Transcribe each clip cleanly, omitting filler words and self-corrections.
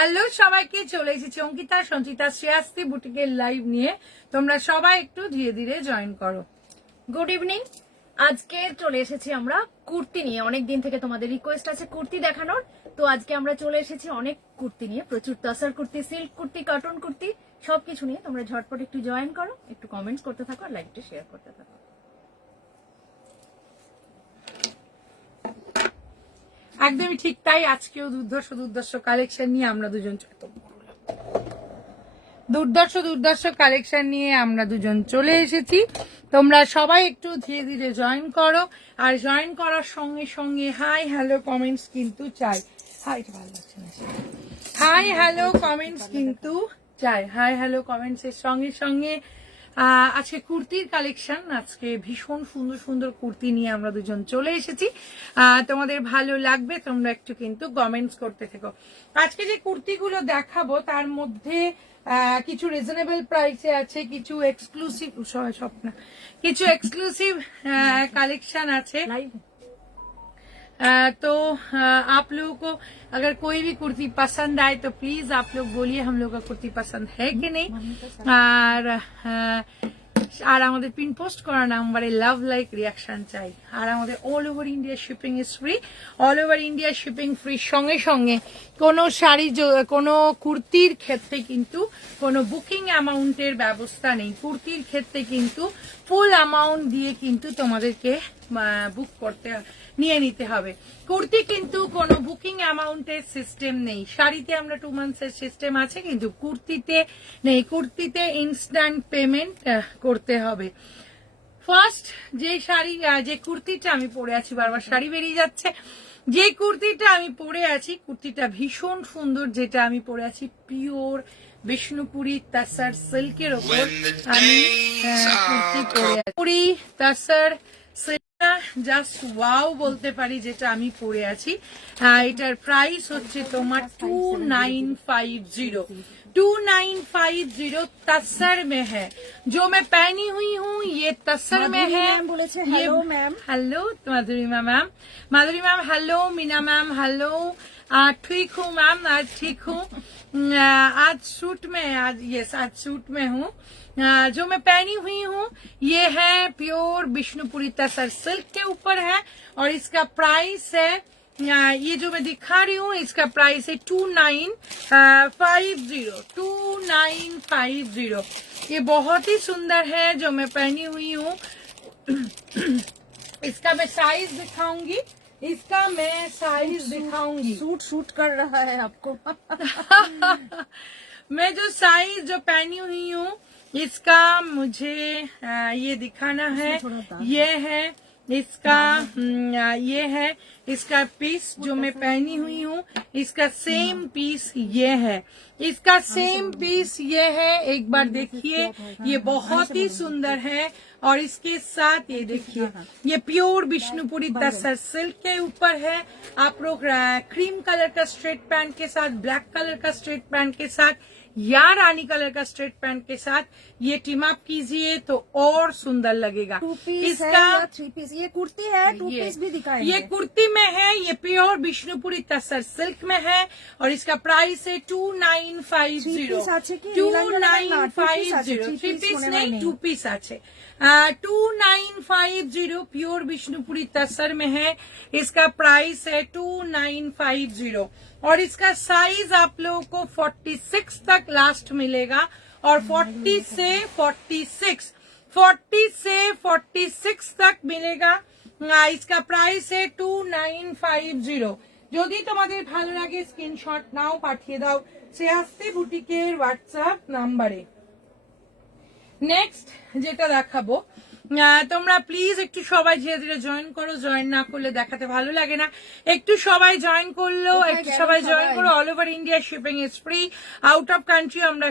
Hello সবাইকে, চলে এসেছি অঙ্কিতা সঞ্চিতা শ্রেয়াস্তি বুটিকের লাইভ নিয়ে। তোমরা সবাই একটু ধীরে ধীরে জয়েন করো। Good evening. আজকে চলে এসেছি আমরা কুর্তি নিয়ে। অনেক দিন থেকে তোমাদের রিকোয়েস্ট আছে কুর্তি দেখানোর, তো আজকে আমরা চলে এসেছি অনেক কুর্তি নিয়ে। প্রচুর তসর কুর্তি, সিল্ক কুর্তি, কটন কুর্তি, সবকিছু নিয়ে। তোমরা ঝটপট একটু জয়েন করো, একটু কমেন্টস করতে থাকো আর লাইভটা শেয়ার করতে থাকো। একদমই ঠিক তাই, আজকেও দুর্ধর্ষ কালেকশন নিয়ে আমরা দুজন চলে এসেছি। তোমরা সবাই একটু ধীরে ধীরে জয়েন করো, আর জয়েন করার সঙ্গে সঙ্গে হাই হ্যালো কমেন্টস কিন্তু চাই। হাই হ্যালো কমেন্টস কিন্তু চাই। হাই হ্যালো কমেন্টস এর সঙ্গে সঙ্গে আজকে কুর্তির কালেকশন, আজকে ভীষণ সুন্দর সুন্দর কুর্তি নিয়ে আমরা দুজন চলে এসেছি। তোমাদের ভালো লাগবে, তোমরা একটু কিন্তু কমেন্টস করতে থেকো। আজকে যে কুর্তিগুলো দেখাবো তার মধ্যে কিছু রিজনেবল প্রাইসে আছে, কিছু এক্সক্লুসিভ कलेक्शन আছে। तो आप लोगों को अगर कोई भी कुर्ती पसंद आए तो प्लीज आप लोग बोलिए हम लोग का कुर्ती पसंद है कि नहीं। আর আমাদের পিন পোস্ট করা নাম্বারে লাভ লাইক রিয়াকশন চাই। আর আমাদের all over India shipping is free, all over India shipping free. সঙ্গে সঙ্গে কোনো শাড়ি, কোনো কুর্তির ক্ষেত্রে কিন্তু কোনো বুকিং অ্যামাউন্টের ব্যবস্থা নেই। কুর্তির ক্ষেত্রে কিন্তু ফুল অ্যামাউন্ট দিয়ে কিন্তু তোমাদেরকে বুক করতে নিয়ে নিতে হবে। কুর্তি কিন্তু কোনো বুকিং অ্যামাউন্টের সিস্টেম নেই। শাড়িতে আমরা 2 মান্থসের সিস্টেম আছে, কিন্তু কুর্তিতে নেই। কুর্তিতে ইনস্ট্যান্ট পেমেন্ট করতে হবে। ফার্স্ট যে কুর্তিটা আমি পরে আছি, বারবার শাড়ি বেরিয়ে যাচ্ছে, যে কুর্তিটা আমি পরে আছি কুর্তিটা ভীষণ সুন্দর। যেটা আমি পরে আছি পিওর বিষ্ণুপুরি তাসার সিল্কের ওপর আমি কুর্তি পরে আছি। পুরি তাসার জাস্ট ওয়াও বলতে পারি যেটা আমি পরে আছি। এটার প্রাইস হচ্ছে তোমার 2950 तस्सर में है। जो मैं पहनी हुई हूँ ये तस्सर में है। Hello ma'am. Hello Madhuri ma'am, hello Meena ma'am, hello. ठीक हूँ मैम, आज ठीक हूँ। आज सूट में हूँ। जो मैं पहनी हुई हूँ ये है प्योर विष्णुपुरी तसर सिल्क के ऊपर है, और इसका प्राइस है, ये जो मैं दिखा रही हूँ इसका प्राइस है 2950। ये बहुत ही सुंदर है जो मैं पहनी हुई हूँ। इसका मैं साइज दिखाऊंगी, सूट कर रहा है आपको। मैं जो साइज जो पहनी हुई हूँ इसका मुझे ये दिखाना है। ये है इसका पीस जो मैं पहनी हुई हूँ, इसका सेम पीस ये है, इसका सेम पीस ये है। एक बार देखिए, ये बहुत ही सुंदर है। और इसके साथ ये देखिए, ये प्योर विष्णुपुरी तसर सिल्क के ऊपर है। आप लोग क्रीम कलर का स्ट्रेट पैंट के साथ, ब्लैक कलर का स्ट्रेट पैंट के साथ या रानी कलर का स्ट्रेट पैंट के साथ ये टीम अप कीजिए तो और सुंदर लगेगा। 2 पीस इसका है या 3 पीस? ये कुर्ती है, 2 पीस भी दिखाएंगे। ये कुर्ती में है, ये प्योर विष्णुपुरी तसर सिल्क में है, और इसका प्राइस है 2950। 2950 3 पीस नहीं, 2 पीस আছে। 2950 प्योर विष्णुपुरी तसर में है। इसका प्राइस है 2950, और इसका साइज आप लोगों को 46 तक लास्ट मिलेगा, और 40 से 46 तक मिलेगा। इसका प्राइस है 2950। যদি তোমাদের ভালো লাগে স্ক্রিনশট নাও, পাঠিয়ে দাও শ্রেয়াস্তি বুটিকের হোয়াটসঅ্যাপ নাম্বারে। নেক্সট যেটা দেখাবো, তোমরা প্লিজ একটু সবাই ধীরে ধীরে জয়েন করো। জয়েন না করলে দেখাতে ভালো লাগে না। একটু সবাই জয়েন করলো, একটু সবাই জয়েন করো। All over India shipping is free. Out of country আমরা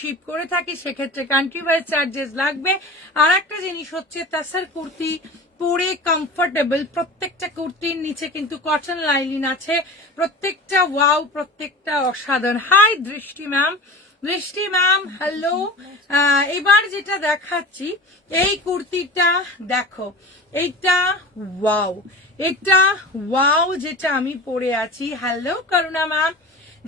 শিপ করে থাকি, সেক্ষেত্রে কান্ট্রি ওয়াইজ চার্জেস লাগবে। আর একটা জিনিস হচ্ছে তাসার কুর্তি পরে কমফোর্টেবল। প্রত্যেকটা কুর্তির নিচে কিন্তু কটন লাইনিং আছে, প্রত্যেকটা ওয়াও, প্রত্যেকটা অসাধারণ। হাই দৃষ্টি ম্যাম, হ্যালো। এবার যেটা দেখাচ্ছি এই কুর্তিটা দেখো, এটা ওয়াও যেটা আমি পরে আছি। হ্যালো করুণা ম্যাম,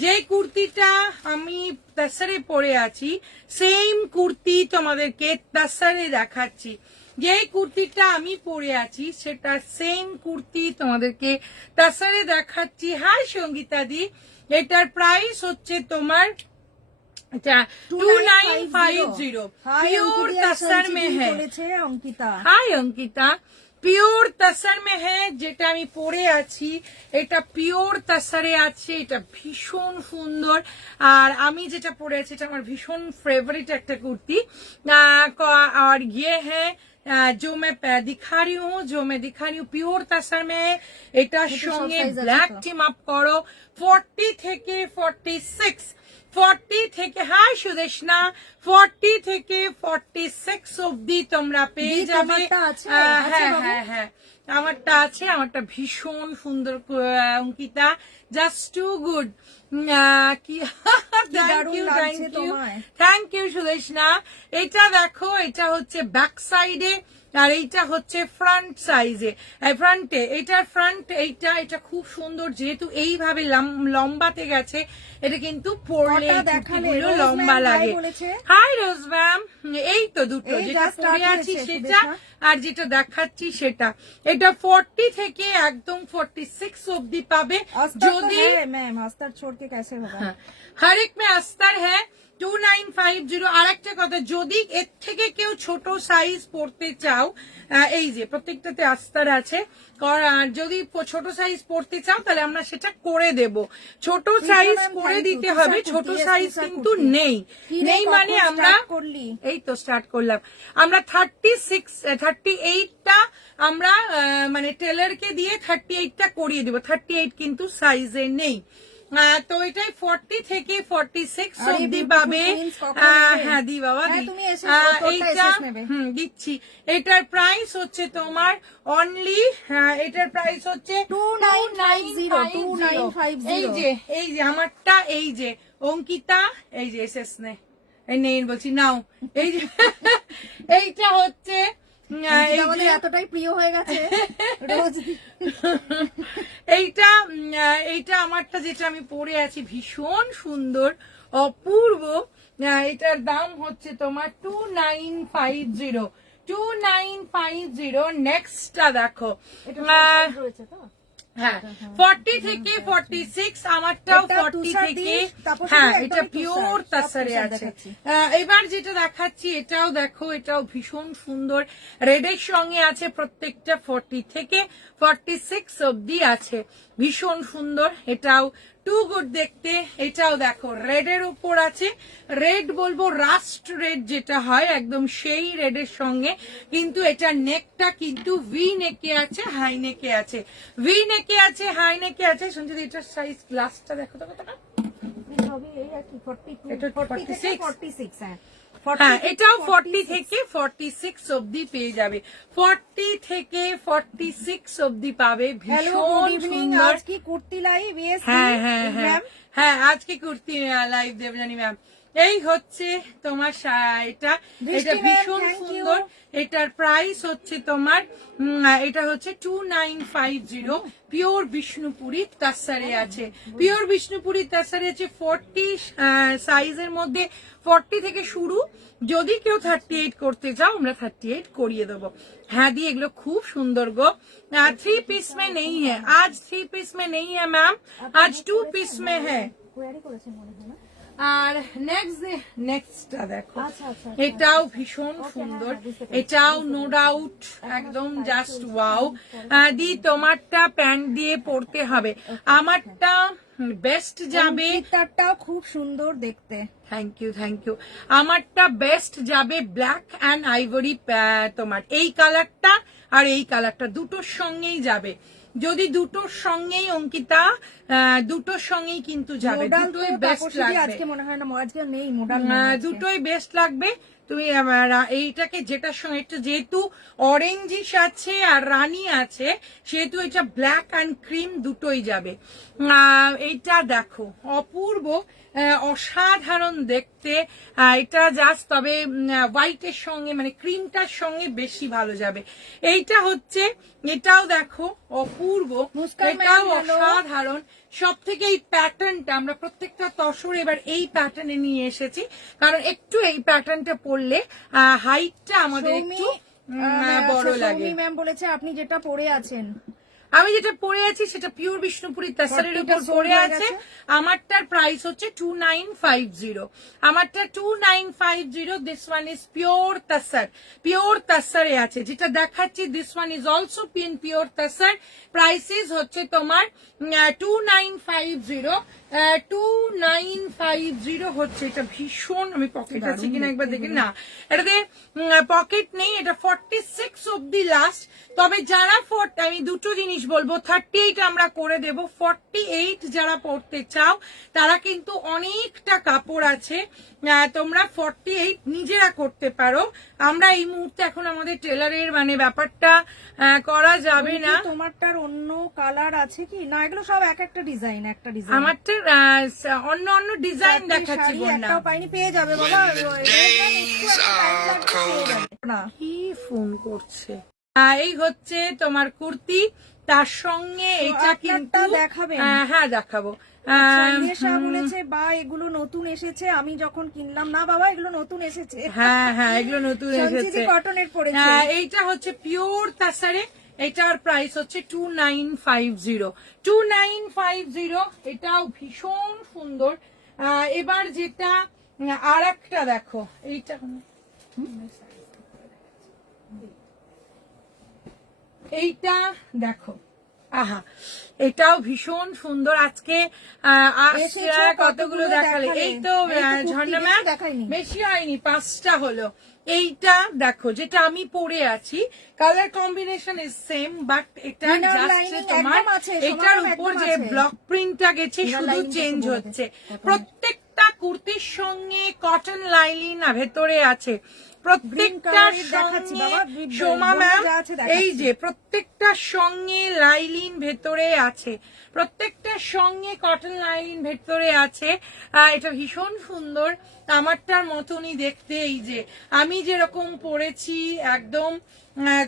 যে কুর্তিটা আমি তাসারে পরে আছি সেম কুর্তি তোমাদেরকে তাসারে দেখাচ্ছি। যে কুর্তিটা আমি পরে আছি সেটা সেম কুর্তি তোমাদেরকে তাসারে দেখাচ্ছি। হাই সঙ্গীতা দি, এটার প্রাইস হচ্ছে তোমার 2950। प्योर तसर में है। অঙ্কিতা হাই অঙ্কিতা, পিওর তাসার মে হ্যাঁ, যেটা আমি পরে আছি এটা পিওর তাসারে আছে। এটা ভীষণ সুন্দর, আর আমি যেটা পরে আছি এটা আমার ভীষণ ফেভারিট একটা কুর্তি। और ये है जो मैं दिखा रही हूँ পিওর তাসার মে। এটার সঙ্গে ব্ল্যাক টিম আপ করো 40 থেকে 46, 40 থেকে, হাই সুদেশনা, 40 থেকে 46 অব্দি তোমরা পেয়ে যাবে। হ্যাঁ হ্যাঁ হ্যাঁ, আমারটা আছে, আমারটা ভীষণ সুন্দর অঙ্কিতা, জাস্ট টু গুড। কি থ্যাংক ইউ সুদেশনা। এটা দেখো, এটা হচ্ছে ব্যাক সাইডে আর এইটা হচ্ছে ফ্রন্ট সাইজে, ফ্রন্টে। এটার ফ্রন্ট এটা খুব সুন্দর, যেহেতু এইভাবে লম্বাতে গেছে এটা কিন্তু পরলে কুর্তিগুলো লম্বা লাগে। হাই রোজ ম্যাম, এই তো দুটো যেটা পরে আছি সেটা আর যেটা দেখাচ্ছি সেটা। এটা 40 থেকে একদম 46 অব্দি পাবে। যদি हर एक में अस्तर है 2950। আর একটা কথা, যদি এর থেকে কেউ ছোট সাইজ পড়তে চাও, এই যে প্রত্যেকটাতে আস্তার আছে, আর যদি ছোট সাইজ পড়তে চাও তাহলে আমরা সেটা করে দেব। ছোট সাইজ করে দিতে হবে, ছোট সাইজ কিন্তু নেই মানে আমরা এই তো স্টার্ট করলাম। আমরা 38টা আমরা মানে টেলারকে দিয়ে 38টা করিয়ে দেবো, 38 কিন্তু সাইজে নেই। তো এটাই 40 থেকে 46 অব্দি পাবে। হ্যাঁ দি বাবা দি, এইটা দিচ্ছি। এটার প্রাইস হচ্ছে তোমার অনলি, এটার প্রাইস হচ্ছে 2950। এই যে আমারটা, এই যে অঙ্কিতা, এই যে এসএস নে এই নেই বলছি নাও, এই যে এইটা হচ্ছে এতটাই প্রিয় হয়ে গেছে এইটা আমারটা যেটা আমি পরে আছি ভীষণ সুন্দর অপূর্ব। এটার দাম হচ্ছে তোমার 2950। নেক্সটটা দেখো, হ্যাঁ 40 থেকে 46, আমারটাও 40 থেকে, হ্যাঁ এটা পিওর তাসারে আছে। এবার যেটা দেখাচ্ছি এটাও দেখো, এটাও ভীষণ সুন্দর, রেডের সঙ্গে আছে প্রত্যেকটা, 40 থেকে 46 অব্দি আছে, ভীষণ সুন্দর। এটাও টু গুড দেখতে। এটাও দেখো রেডের উপর আছে, রেড বলবো রাস্ট রেড যেটা হয় একদম সেই রেডের সঙ্গে, কিন্তু এটা নেকটা কিন্তু ভি নেকে আছে, হাই নেকে আছে, ভি নেকে আছে, হাই নেকে আছে। শুনছি এটার সাইজ গ্লাসটা দেখো তো কতটা, হ্যাঁ এটাও 40 থেকে 46 অব্দি পেয়ে যাবে, 40 থেকে 46 অব্দি পাবে, ভীষণ সুন্দর। কুর্তি লাইভ, হ্যাঁ হ্যাঁ হ্যাঁ হ্যাঁ, আজকে কুর্তি লাইভ দেবজানি ম্যাম। এই হচ্ছে তোমার এটা ভীষণ সুন্দর। এটার প্রাইস হচ্ছে তোমার, এটা হচ্ছে 2950। পিওর বিষ্ণুপুরি তাসারে আছে, পিওর বিষ্ণুপুরি তাসারে আছে 40 সাইজের মধ্যে, 40 থেকে শুরু। যদি কেউ 38 করতে চাও আমরা 38 করিয়ে দেবো। হ্যাঁ দিয়ে এগুলো খুব সুন্দর গো। 3 पीस में नहीं है आज, 3 पीस में नहीं है मैम, आज 2 पीस में है। আর নেক্সটটা দেখো, এটাও ভীষণ সুন্দর, এটাও নো ডাউট একদম জাস্ট ওয়াও। দি তোমারটা প্যান্ট দিয়ে পরতে হবে, আমারটা বেস্ট যাবে, খুব সুন্দর দেখতে। Thank you. আমারটা বেস্ট যাবে ব্ল্যাক অ্যান্ড আইভরি, তোমার এই কালারটা আর এই কালারটা দুটোর সঙ্গেই যাবে। যদি দুটোর সঙ্গেই অঙ্কিতা, দুটোর সঙ্গেই কিন্তু যাবে, দুটোই বেস্ট লাগবে, দুটোই বেস্ট লাগবে। তুমি এইটাকে যেটার সঙ্গে, একটু যেহেতু অরেঞ্জিশ আছে আর রানী আছে সেহেতু এটা ব্ল্যাক অ্যান্ড ক্রিম দুটোই যাবে। এইটা দেখো অপূর্ব, অসাধারণ দেখতে। এটা জাস্ট, তবে হোয়াইটের সঙ্গে মানে ক্রিমটার সঙ্গে বেশি ভালো যাবে। এইটা হচ্ছে, এটাও দেখো অপূর্ব, এটাও অসাধারণ, সব থেকে এই প্যাটার্নটা আমরা প্রত্যেকটা তসর এবার এই প্যাটার্নে নিয়ে এসেছি, কারণ একটু এই প্যাটার্নটা পরলে হাইটটা আমাদের একটু বড় লাগে। ম্যাম বলেছে আপনি যেটা পরে আছেন, আমি যেটা পরে আছি সেটা পিওর বিষ্ণুপুরি তাসারের উপর পরে আছে। আমারটার প্রাইস হচ্ছে 2950। আমারটা 2950। This one is pure tussar, pure তাসারে আছে যেটা দেখাচ্ছি। This one is also pure tussar. Prices হচ্ছে তোমার 2950। 2950 হচ্ছে। এটা ভীষণ, আমি পকেট আছে কিনা একবার দেখি, না এটাতে পকেট নেই, এটা 46 অব্দি লাস্ট। তবে যারা আমি দুটো জিনিস বলবো, 38 আমরা করে দেব, 48 যারা পড়তে চাও তারা কিন্তু অনেকটা কাপড় আছে, তোমরা 48 নিজেরা করতে পারো। আমরা এই মুহূর্তে এখন আমাদের টেলারের মানে ব্যাপারটা করা যাবে না। তোমারটার অন্য কালার আছে কি না? এগুলো সব এক একটা ডিজাইন, একটা ডিজাইন। আমারটা অন্য অন্য ডিজাইন দেখাচ্ছি, একটাও পাইনি, পেয়ে যাবে বাবা। কি ফোন করছে? এই হচ্ছে তোমার কুর্তি, তার সঙ্গে এটা কিন্তু দেখাবে। হ্যাঁ দেখাবো। বলেছে বা এগুলো নতুন এসেছে, আমি যখন কিনলাম না বাবা এগুলো নতুন এসেছে। হ্যাঁ হ্যাঁ এগুলো নতুন এসেছে, কটনের পড়েছে। এইটা হচ্ছে পিওর তাসারে। এটার প্রাইস হচ্ছে 2950। 2950। এটাও ভীষণ সুন্দর। এবার যেটা আর একটা দেখো, এইটা এইটা দেখো, আহা এটাও ভীষণ সুন্দর। আজকে কতগুলো দেখালে? এই তো ঝর্ণা ম্যাম বেশি হয়নি, 5টা হলো। এইটা দেখো যেটা আমি পরে আছি, colour combination is same, but এটা জাস্ট তোমার এটার উপর যে ব্লক প্রিন্টটা গেছে শুধু চেঞ্জ হচ্ছে। প্রত্যেকটা কুর্তির সঙ্গে কটন লাইলিন ভেতরে আছে, প্রত্যেকটার সঙ্গে সোমা ম্যাম এই যে প্রত্যেকটার সঙ্গে লাইলিন ভেতরে আছে, প্রত্যেকটার সঙ্গে কটন লাইলিন ভেতরে আছে। এটা ভীষণ সুন্দর, আমারটার মতনই দেখতে। এই যে আমি যেরকম পরেছি একদম,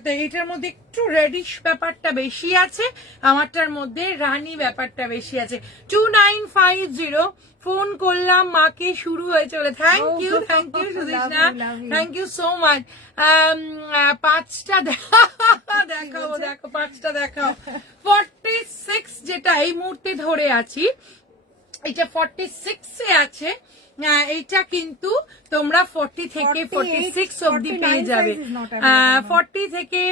তো এটার মধ্যে একটু রেডিশ ব্যাপারটা বেশি আছে, আমারটার মধ্যে রানী ব্যাপারটা বেশি আছে। 2950। ফোন করলাম মাকে, শুরু হয়েছে বলে। Thank you Sudeshna, thank you so much. 5টা দেখাবো, দেখো 5টা দেখাও। 46 যেটা এই মুহূর্তে ধরে আছি, এটা 46 এ আছে। এইটা কিন্তু তোমরা 40 থেকে 46 অব্দি পেয়ে যাবে। 40 থেকে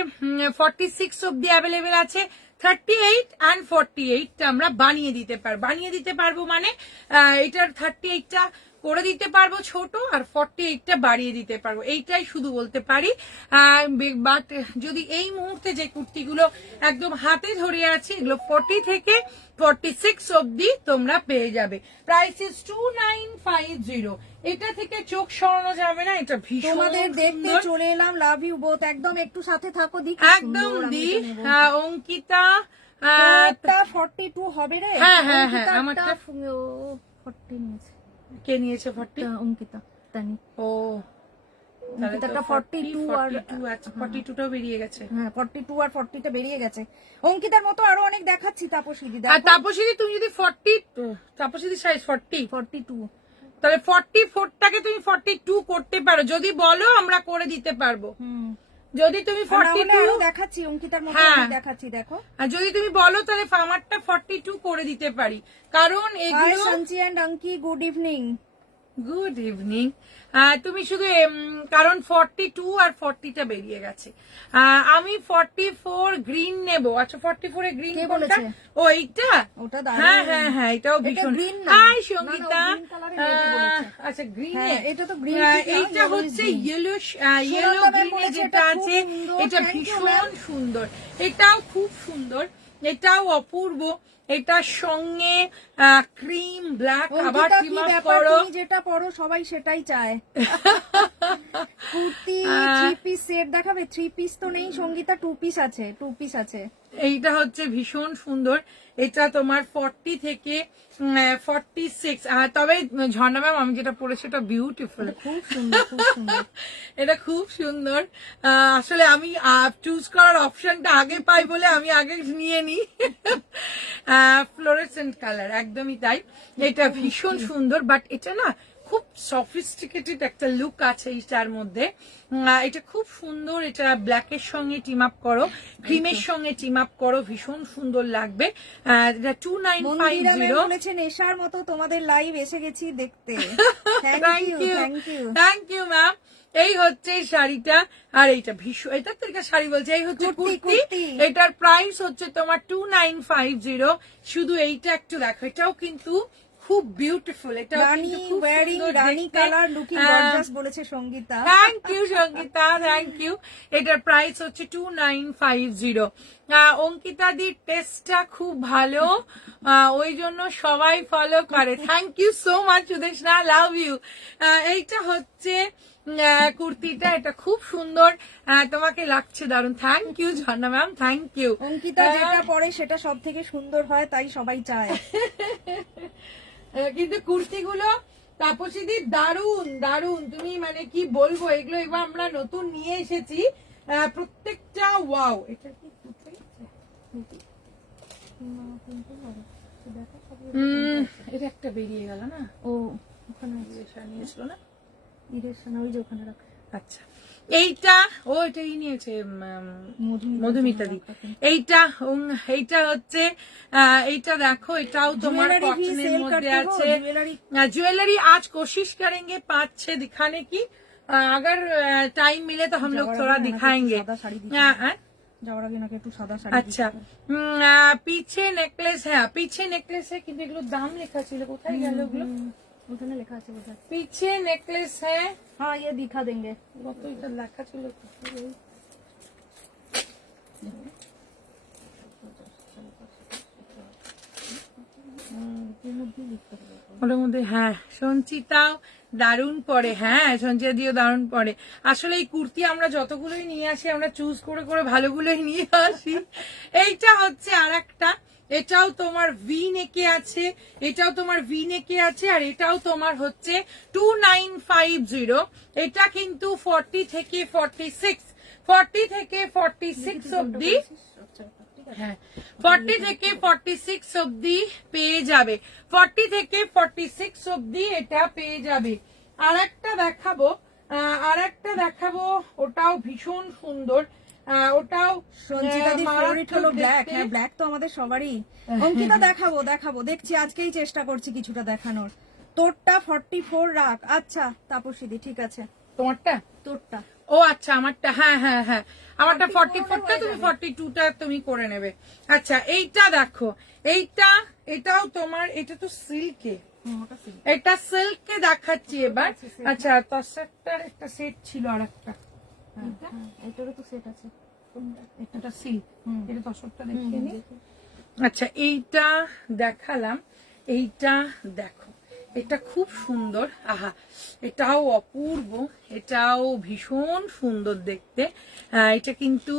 46 অব্দি অ্যাভেলেবেল আছে। 38 and 48 আমরা বানিয়ে দিতে পারবো মানে এটার 38টা করে দিতে পারবো ছোট, আর 48টা বাড়িয়ে দিতে পারবো, এইটাই শুধু বলতে পারি। বাট যদি এই মুহূর্তে যে কুর্তিগুলো একদম হাতে ধরে আছে, এগুলো 40 থেকে 46 অব্দি তোমরা পেয়ে যাবে। Price is 2950। এটা থেকে চোখ সরানো যাবে না, এটা ভীষণ তোমাদের দেখতে চলে এলাম। Love you both. একদম একটু সাথে থাকো, একদম দি। অঙ্কিতা 42 হবে রে। হ্যাঁ হ্যাঁ হ্যাঁ, আমারটা 40 নিয়েছে। কে নিয়েছে 40? অঙ্কিতা তানি। ও অঙ্কিতাটা 42 আর 42টাও বেরিয়ে গেছে। হ্যাঁ 42 আর 40টা বেরিয়ে গেছে। অঙ্কিতার মতো আরো অনেক দেখাচ্ছি। তাপসীদি আর তাপসীদি তুমি যদি 40, তাপসীদি সাইজ 42, তাহলে 44টাকে তুমি 42 করতে পারো, যদি বলো আমরা করে দিতে পারবো। যদি তুমি 42 দেখাচ্ছি, অঙ্কিতার মতো দেখাচ্ছি, দেখো। আর যদি তুমি বলো তাহলে আমারটা 42 করে দিতে পারি, কারণ এগুলো। Sanchi and Anki, good evening. Good evening. তুমি শুধু কারণ 42 আর 40টা বেরিয়ে গেছে। আমি 44 গ্রিন নেব। আচ্ছা 44 এ গ্রিন কোনটা? ও এইটা। হ্যাঁ হ্যাঁ হ্যাঁ, এটাও ভীষণ। হাই সঙ্গীতা। আচ্ছা গ্রিন, এটা তো গ্রিন। এইটা হচ্ছে ইয়েলো গ্রিনে যেটা আছে, এটা ভীষণ সুন্দর, এটাও খুব সুন্দর, এটাও অপূর্ব। এটার সঙ্গে ক্রিম ব্ল্যাক, আবার টিম আপ করো। যেটা পরো সবাই সেটাই চায়। কুর্তি থ্রি পিস সেট দেখাবে? থ্রি পিস তো নেই সঙ্গীতা, টু পিস আছে, টু পিস আছে। এইটা হচ্ছে ভীষণ সুন্দর, এটা তোমার 40 থেকে 46। তবে ঝর্ণা ম্যাম আমি যেটা পরেছি এটা বিউটিফুল, খুব সুন্দর, খুব সুন্দর। এটা খুব সুন্দর। আসলে আমি চুজ করার অপশনটা আগে পাই বলে আমি আগে নিয়ে নিই। ফ্লোরেসেন্ট কালার, একদমই তাই। এটা ভীষণ সুন্দর, বাট এটা না খুব সফিস্টিকেটেড একটা লুক আছে এইটার মধ্যে। এটা খুব সুন্দর, এটা ব্ল্যাকের সঙ্গে টিম আপ করো, ক্রিমের সঙ্গে টিম আপ করো, ভীষণ সুন্দর লাগবে। এটা 2950। বলেছেন নেশার মতো তোমাদের লাইভ এসে গেছি দেখতে। Thank you, thank you ma'am. এই হচ্ছে শাড়িটা, আর এইটা ভীষণ, এটা তো এটা শাড়ি বলছে, এই হচ্ছে কুর্তি। এটার প্রাইস হচ্ছে তোমার 2950। শুধু এইটা একটু দেখো, এটাও কিন্তু খুব বিউটিফুল, এটা কিন্তু খুব সুন্দর রানী দেখতে। কালার, লুকিং গর্জাস বলেছে Sangeeta. Thank you Sangeeta, thank you. এটার প্রাইস হচ্ছে 2950। অঙ্কিতা দির টেস্টটা খুব ভালো, ওই জন্য সবাই ফলো করে। Thank you so much Sudeshna, love you. এইটা হচ্ছে কুর্তিটা, এটা খুব সুন্দর, তোমাকে লাগছে দারুন। Thank you Jharna ma'am, thank you. Ankita যেটা পরে সেটা সব থেকে সুন্দর হয়, তাই সবাই চায়। কিন্তু কুর্তিগুলো তাপসীদি দারুন দারুন, তুমি মানে কি বলবো, এগুলো এবার আমরা নতুন নিয়ে এসেছি, প্রত্যেকটা ওয়াও। এটা কি এটা একটা বেরিয়ে গেল না, ও ওখানে নিয়েছিল না, ওই যে ওখানে রাখ। আচ্ছা এইটা ও এটাই নিয়েছে মধুমিতা দি। এইটা হচ্ছে এইটা দেখো, এটাও তোমার কটনের মধ্যে আছে। ज्वेलरी आज कोशिश करेंगे 5-6 दिखाने की, अगर टाइम मिले तो हम लोग थोड़ा दिखाएंगे। যাওয়ার আগে নাকি একটু সাদা শাড়ি। আচ্ছা পিছে নেকলেস, হ্যাঁ পিছে নেকলেস है, কিন্তু এগুলোর দাম লেখা ছিল, কোথায় গেল ওগুলো? ওখানে লেখা আছে বোধহয়। पीछे नेकलेस है, हाँ ये दिखा देंगे। কত এটা লেখা ছিল, ওটার মধ্যে। হ্যাঁ সঞ্চিতাও দারুণ পরে, হ্যাঁ সঞ্চিতা দিও দারুণ পরে। আসলে এই কুর্তি আমরা যতগুলোই নিয়ে আসি, আমরা চুজ করে করে ভালোগুলোই নিয়ে আসি। এইটা হচ্ছে আর একটা, এটাও তোমার ভি নেকে আছে, এটাও তোমার ভি নেকে আছে, আর এটাও তোমার হচ্ছে 2950। এটা কিন্তু 40 থেকে 46 অব্দি, হ্যাঁ 40 থেকে 46 অব্দি পেয়ে যাবে, 40 থেকে 46 অব্দি এটা পেয়ে যাবে। আর একটা দেখাবো, ওটাও ভীষণ সুন্দর, ওটাও সঞ্চিতাদি ফেভারিট হলো ব্ল্যাক। হ্যাঁ ব্ল্যাক তো আমাদের সবারই। অঙ্কিতা দেখাবো, দেখছি আজকেই চেষ্টা করছি কিছুটা দেখানোর। তোরটা 44 রাখ। আচ্ছা তাপসীদি ঠিক আছে, তোমারটা তোরটা। ও আচ্ছা আমারটা, হ্যাঁ হ্যাঁ হ্যাঁ আমারটা 44টা, তুমি 42টা তুমি করে নেবে। আচ্ছা এইটা দেখো, এটাও তোমার, এটা তো সিল্কে, এটা সিল্কে দেখাচ্ছি এবার। আচ্ছা তসরটার একটা সেট ছিল, আর একটা এটারও তো সেট আছে। এটা সিল্ক, এটা তসরটা দেখিয়ে নি। আচ্ছা এইটা দেখালাম, এইটা দেখো, এটা খুব সুন্দর, আহা এটাও অপূর্ব, এটাও ভীষণ সুন্দর দেখতে। এটা কিন্তু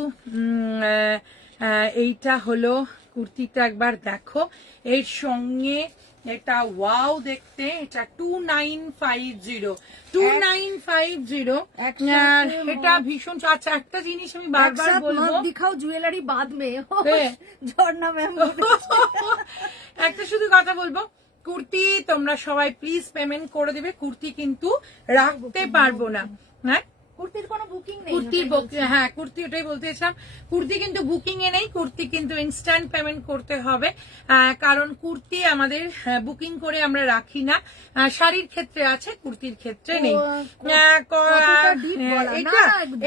এইটা হলো কুর্তিটা, একবার দেখো এর সঙ্গে এটা ওয়াও দেখতে। এটা 2950। এটা ভীষণ। আচ্ছা একটা জিনিস আমি বারবার বলবো, দিখাও জুয়েলারি বাদ মে ঝর্ণা ম্যাম। একটা শুধু কথা বলবো, কুর্তি তোমরা সবাই প্লিজ পেমেন্ট করে দেবে, কুর্তি কিন্তু রাখতে পারবো না। হ্যাঁ কুর্তির কোনো বুকিং নেই, হ্যাঁ কুর্তি ওটাই বলতে চাইছিলাম, কুর্তি কিন্তু বুকিং এ নেই, কুর্তি কিন্তু ইনস্ট্যান্ট পেমেন্ট করতে হবে, কারণ কুর্তি আমাদের বুকিং করে আমরা রাখি না। শাড়ির ক্ষেত্রে আছে, কুর্তির ক্ষেত্রে নেই।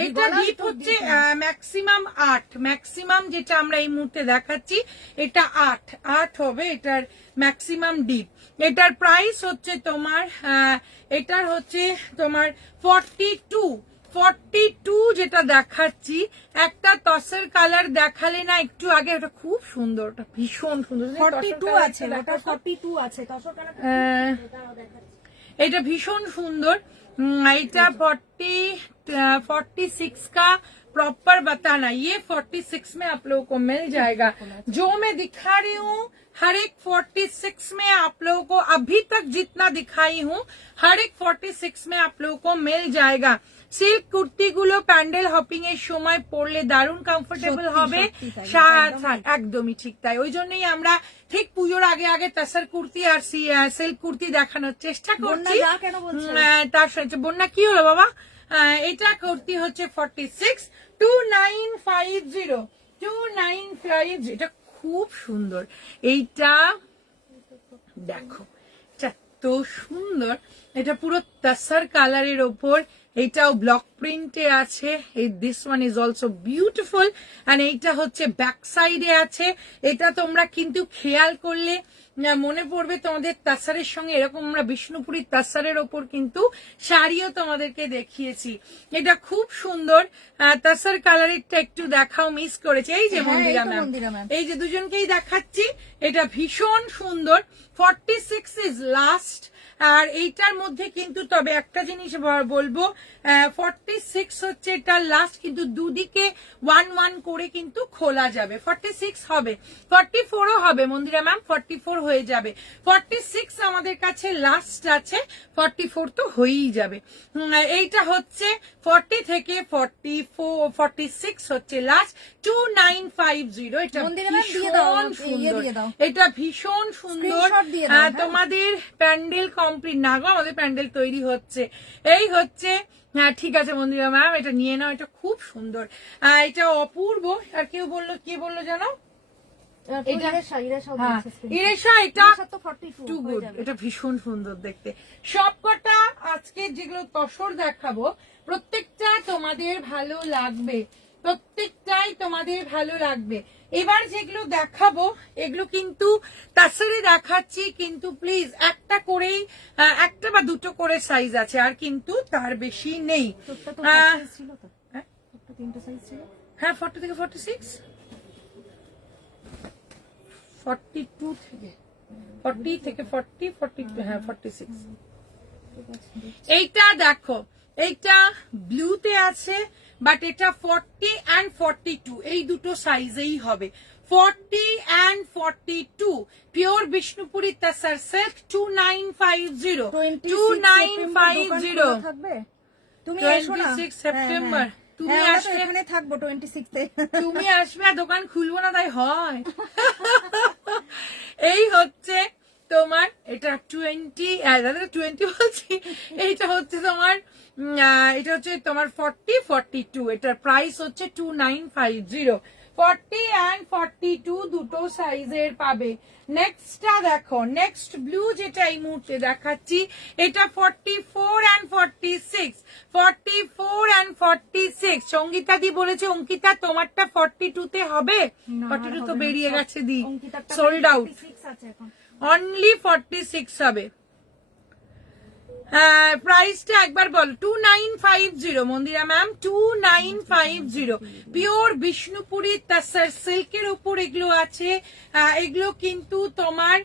এটা ডিপ হচ্ছে ম্যাক্সিমাম 8, ম্যাক্সিমাম যেটা আমরা এই মুহূর্তে দেখাচ্ছি এটা 8 হবে এটার ম্যাক্সিমাম ডিপ। এটার প্রাইস হচ্ছে তোমার, এটার হচ্ছে তোমার 42 যেটা দেখাচ্ছি। একটা তসের কালার দেখালে না একটু আগে, এটা খুব সুন্দর, ওটা ভীষণ সুন্দর। 42 আছে, ওটা 42 আছে তসর কালার। এটা ভীষণ সুন্দর। এটা 46 का प्रॉपर बताना, ये 46 में आप लोगों को मिल जाएगा। जो मैं दिखा रही हूँ हर एक 46 में आप लोगों को, अभी तक जितना दिखाई हूँ हर एक 46 में आप लोगों को मिल जाएगा। সিল্ক কুর্তিগুলো প্যান্ডেল হপিং এর সময় পরলে দারুণ কমফোর্টেবল হবে। একদমই ঠিক তাই, ওই জন্যই আমরা ঠিক পুজোর আগে আগে তাসার কুর্তি আর সিল্ক কুর্তি দেখানোর চেষ্টা করছি। তার সাথে বন্যা কি হলো বাবা? এটা কুর্তি হচ্ছে 46, 2950, এটা খুব সুন্দর। এইটা দেখো, এটা তো সুন্দর, এটা পুরো তাসার কালারের ওপর, এটাও ব্লক প্রিন্টে আছে। This one is also beautiful. And এইটা হচ্ছে ব্যাক সাইডে আছে। এটা তোমরা কিন্তু খেয়াল করলে মনে পড়বে তোমাদের তাসারের সঙ্গে, এরকম আমরা বিষ্ণুপুরী তাসারের ওপর কিন্তু শাড়িও তোমাদেরকে দেখিয়েছি। এটা খুব সুন্দর। তাসার কালারেরটা একটু দেখাও, মিস করেছে। এই যে মন্দিরা ম্যাম, এই যে দুজনকেই দেখাচ্ছি, এটা ভীষণ সুন্দর। 46 ইজ লাস্ট। আর এইটার মধ্যে কিন্তু তবে একটা জিনিস বলবো, 46 হচ্ছে এটা লাস্ট, কিন্তু দুদিকে 1 করে কিন্তু খোলা যাবে। 46 হবে, 44ও হবে মন্দিরা ম্যাম, 44 হয়ে যাবে। 46 আমাদের কাছে লাস্ট আছে, 44 তো হয়েই যাবে। এইটা হচ্ছে 40 থেকে 46 হচ্ছে লাস্ট, 2950। এটা ভীষণ সুন্দর, এটা ভীষণ সুন্দর। তোমাদের প্যান্ডেল কমপ্লিট না গো, আমাদের প্যান্ডেল তৈরি হচ্ছে। এই হচ্ছে, হ্যাঁ ঠিক আছে মন্দিরা ম্যাম, এটা নিয়ে নাও, এটা খুব সুন্দর। এটা অপূর্ব। আর কেউ বললো, কে বললো জানো? এটা ভীষণ সুন্দর দেখতে। সবকটা আজকে যেগুলো তসর দেখাবো প্রত্যেকটা তোমাদের ভালো লাগবে, প্রত্যেকটাই তোমাদের ভালো লাগবে। এবার যেগুলো দেখাবো এগুলো কিন্তু তাসারে দেখাচ্ছি, কিন্তু প্লিজ একটা করেই, একটা বা দুটো করে সাইজ আছে, আর কিন্তু তার বেশি নেই। হ্যাঁ 40 থেকে 46, 42 থেকে 40 থেকে 40, 42, হ্যাঁ 46। এইটা দেখো, এইটা ব্লুতে আছে, বাট এটা 40 and 42 এই দুটো সাইজেই হবে। 40 and 42 পিওর বিষ্ণুপুরি তাসার সিল্ক, 2950, 2950। তুমি এসো না 26 সেপ্টেম্বর তুমি আসবে, এখানে থাকবো 26 এ। তুমি আসবে, আর দোকান খুলবো না তাই হয়। এই হচ্ছে তোমার, এটা 20 বলছি, এইটা হচ্ছে তোমার, এটা হচ্ছে তোমার 40, 42। এটার প্রাইস হচ্ছে 2950। 40 and 42 দুটো সাইজের পাবে। নেক্সটটা দেখো, নেক্সট ব্লু যেটা এই মুহূর্তে দেখাচ্ছি, এটা 44 and 46, 44 and 46। সঙ্গীতা দি বলেছে, অঙ্কিতা তোমারটা 42 তে হবে? 42 তো বেরিয়ে গেছে দি, সোল্ড আউট। অনলি 46 হবে। প্রাইসটা একবার বল। 2950 মন্দিরা ম্যাম, 2950। পিওর বিষ্ণুপুরি তাসার সিল্কের উপর এগুলো আছে। এগুলো কিন্তু তোমার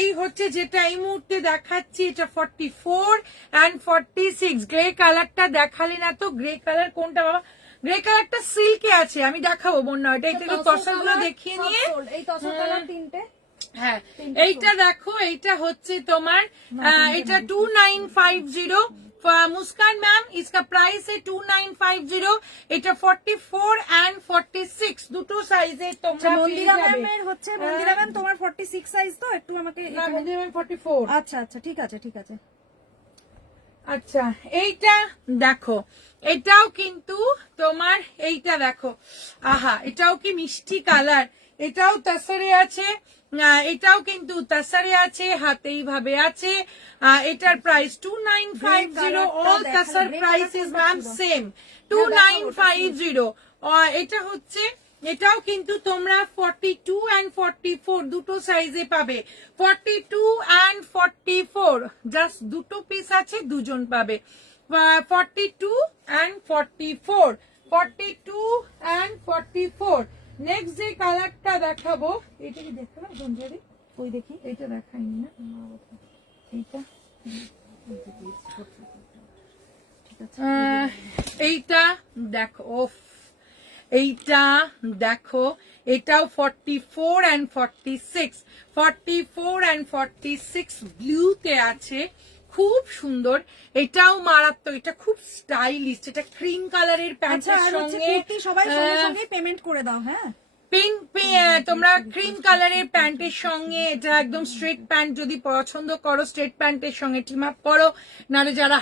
এই হচ্ছে যেটা এই মুহূর্তে দেখাচ্ছি, এটা 44 and 46। গ্রে কালারটা দেখালে না তো, গ্রে কালার কোনটা বাবা? গ্রে কালারটা সিল্কে আছে, আমি দেখাবো বন্যা, এটা একটু তসরগুলো দেখিয়ে নিয়ে। এই তসর কালার তিনটে। হ্যাঁ এইটা দেখো, এইটা হচ্ছে তোমার, এটা 2950। মুস্কান ম্যাম इसका प्राइस है 2950। এটা 44 and 46 দুটো সাইজে তোমরা পেয়ে যাবে। মন্দিরা ম্যামের হচ্ছে, মন্দিরা ম্যাম তোমার 46 সাইজ তো, একটু আমাকে। না মন্দিরা ম্যাম 44। আচ্ছা আচ্ছা ঠিক আছে ঠিক আছে। আচ্ছা এইটা দেখো, এটাও কিন্তু তোমার, এইটা দেখো, আহা এটাও কি মিষ্টি কালার, এটাও তাসারে আছে, এটাও কিন্তু তাসারে আছে, হাতেই ভাবে আছে। এটার price 2950। All তাসার price is ma'am same, 2950। এটা হচ্ছে, এটাও কিন্তু তোমরা 42 and 44 দুটো সাইজে পাবে। 42 and 44 জাস্ট দুটো পিস আছে, দুজন পাবে। 42 and 44, 42 and 44। নেক্সট যে কালারটা দেখাবো, এটা কি দেখাবো গঞ্জারি? ওই দেখি, এটা দেখাইনি না, এইটা এইটা দেখো, ওফ, এইটা দেখো, এটাও 44 and 46, 44 and 46 ব্লুতে আছে, খুব সুন্দর। এটাও মারাত্মক, এটা খুব স্টাইলিশ, এটা ক্রিম কালারের প্যান্টের সঙ্গে সবাই সঙ্গে সঙ্গে পেমেন্ট করে দাও। হ্যাঁ, পিঙ্ক, তোমরা ক্রিম কালারের প্যান্টের সঙ্গে এটা একদম স্ট্রেট প্যান্ট যদি পছন্দ করো, স্ট্রেট প্যান্টের সঙ্গে টিম আপ করো, নাহলে যারা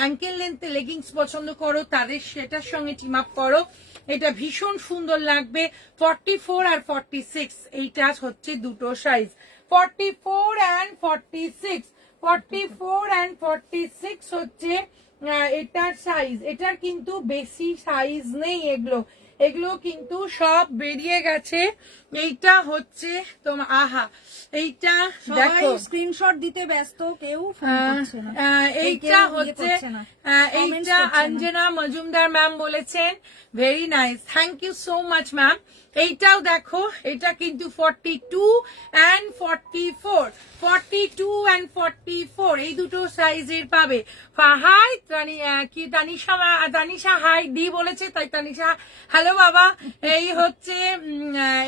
অ্যাঙ্কেল লেন্থে লেগিংস পছন্দ করো তাদের সেটার সঙ্গে টিম আপ করো, এটা ভীষণ সুন্দর লাগবে। 44 আর 46 এইটা হচ্ছে দুটো সাইজ, 44 and 46, 44 and 46 হচ্ছে এটার সাইজ। এটার কিন্তু বেশি সাইজ নেই, এগুলো কিন্তু সব বেরিয়ে গেছে। এইটা হচ্ছে তোমার, আহা, এইটা দেখো, স্ক্রিনশট দিতে ব্যস্ত, কেউ ফোন করছে না। এইটা হচ্ছে, এইটা অঞ্জনা মজুমদার ম্যাম বলেছেন, very nice, thank you so much ma'am. এইটাও দেখো, এটা কিন্তু 42 and 44, 42 and 44 এই দুটো সাইজের পাবে। হাই কি তানিশা হাই দি বলেছে, তাই তানিশা হ্যালো বাবা। এই হচ্ছে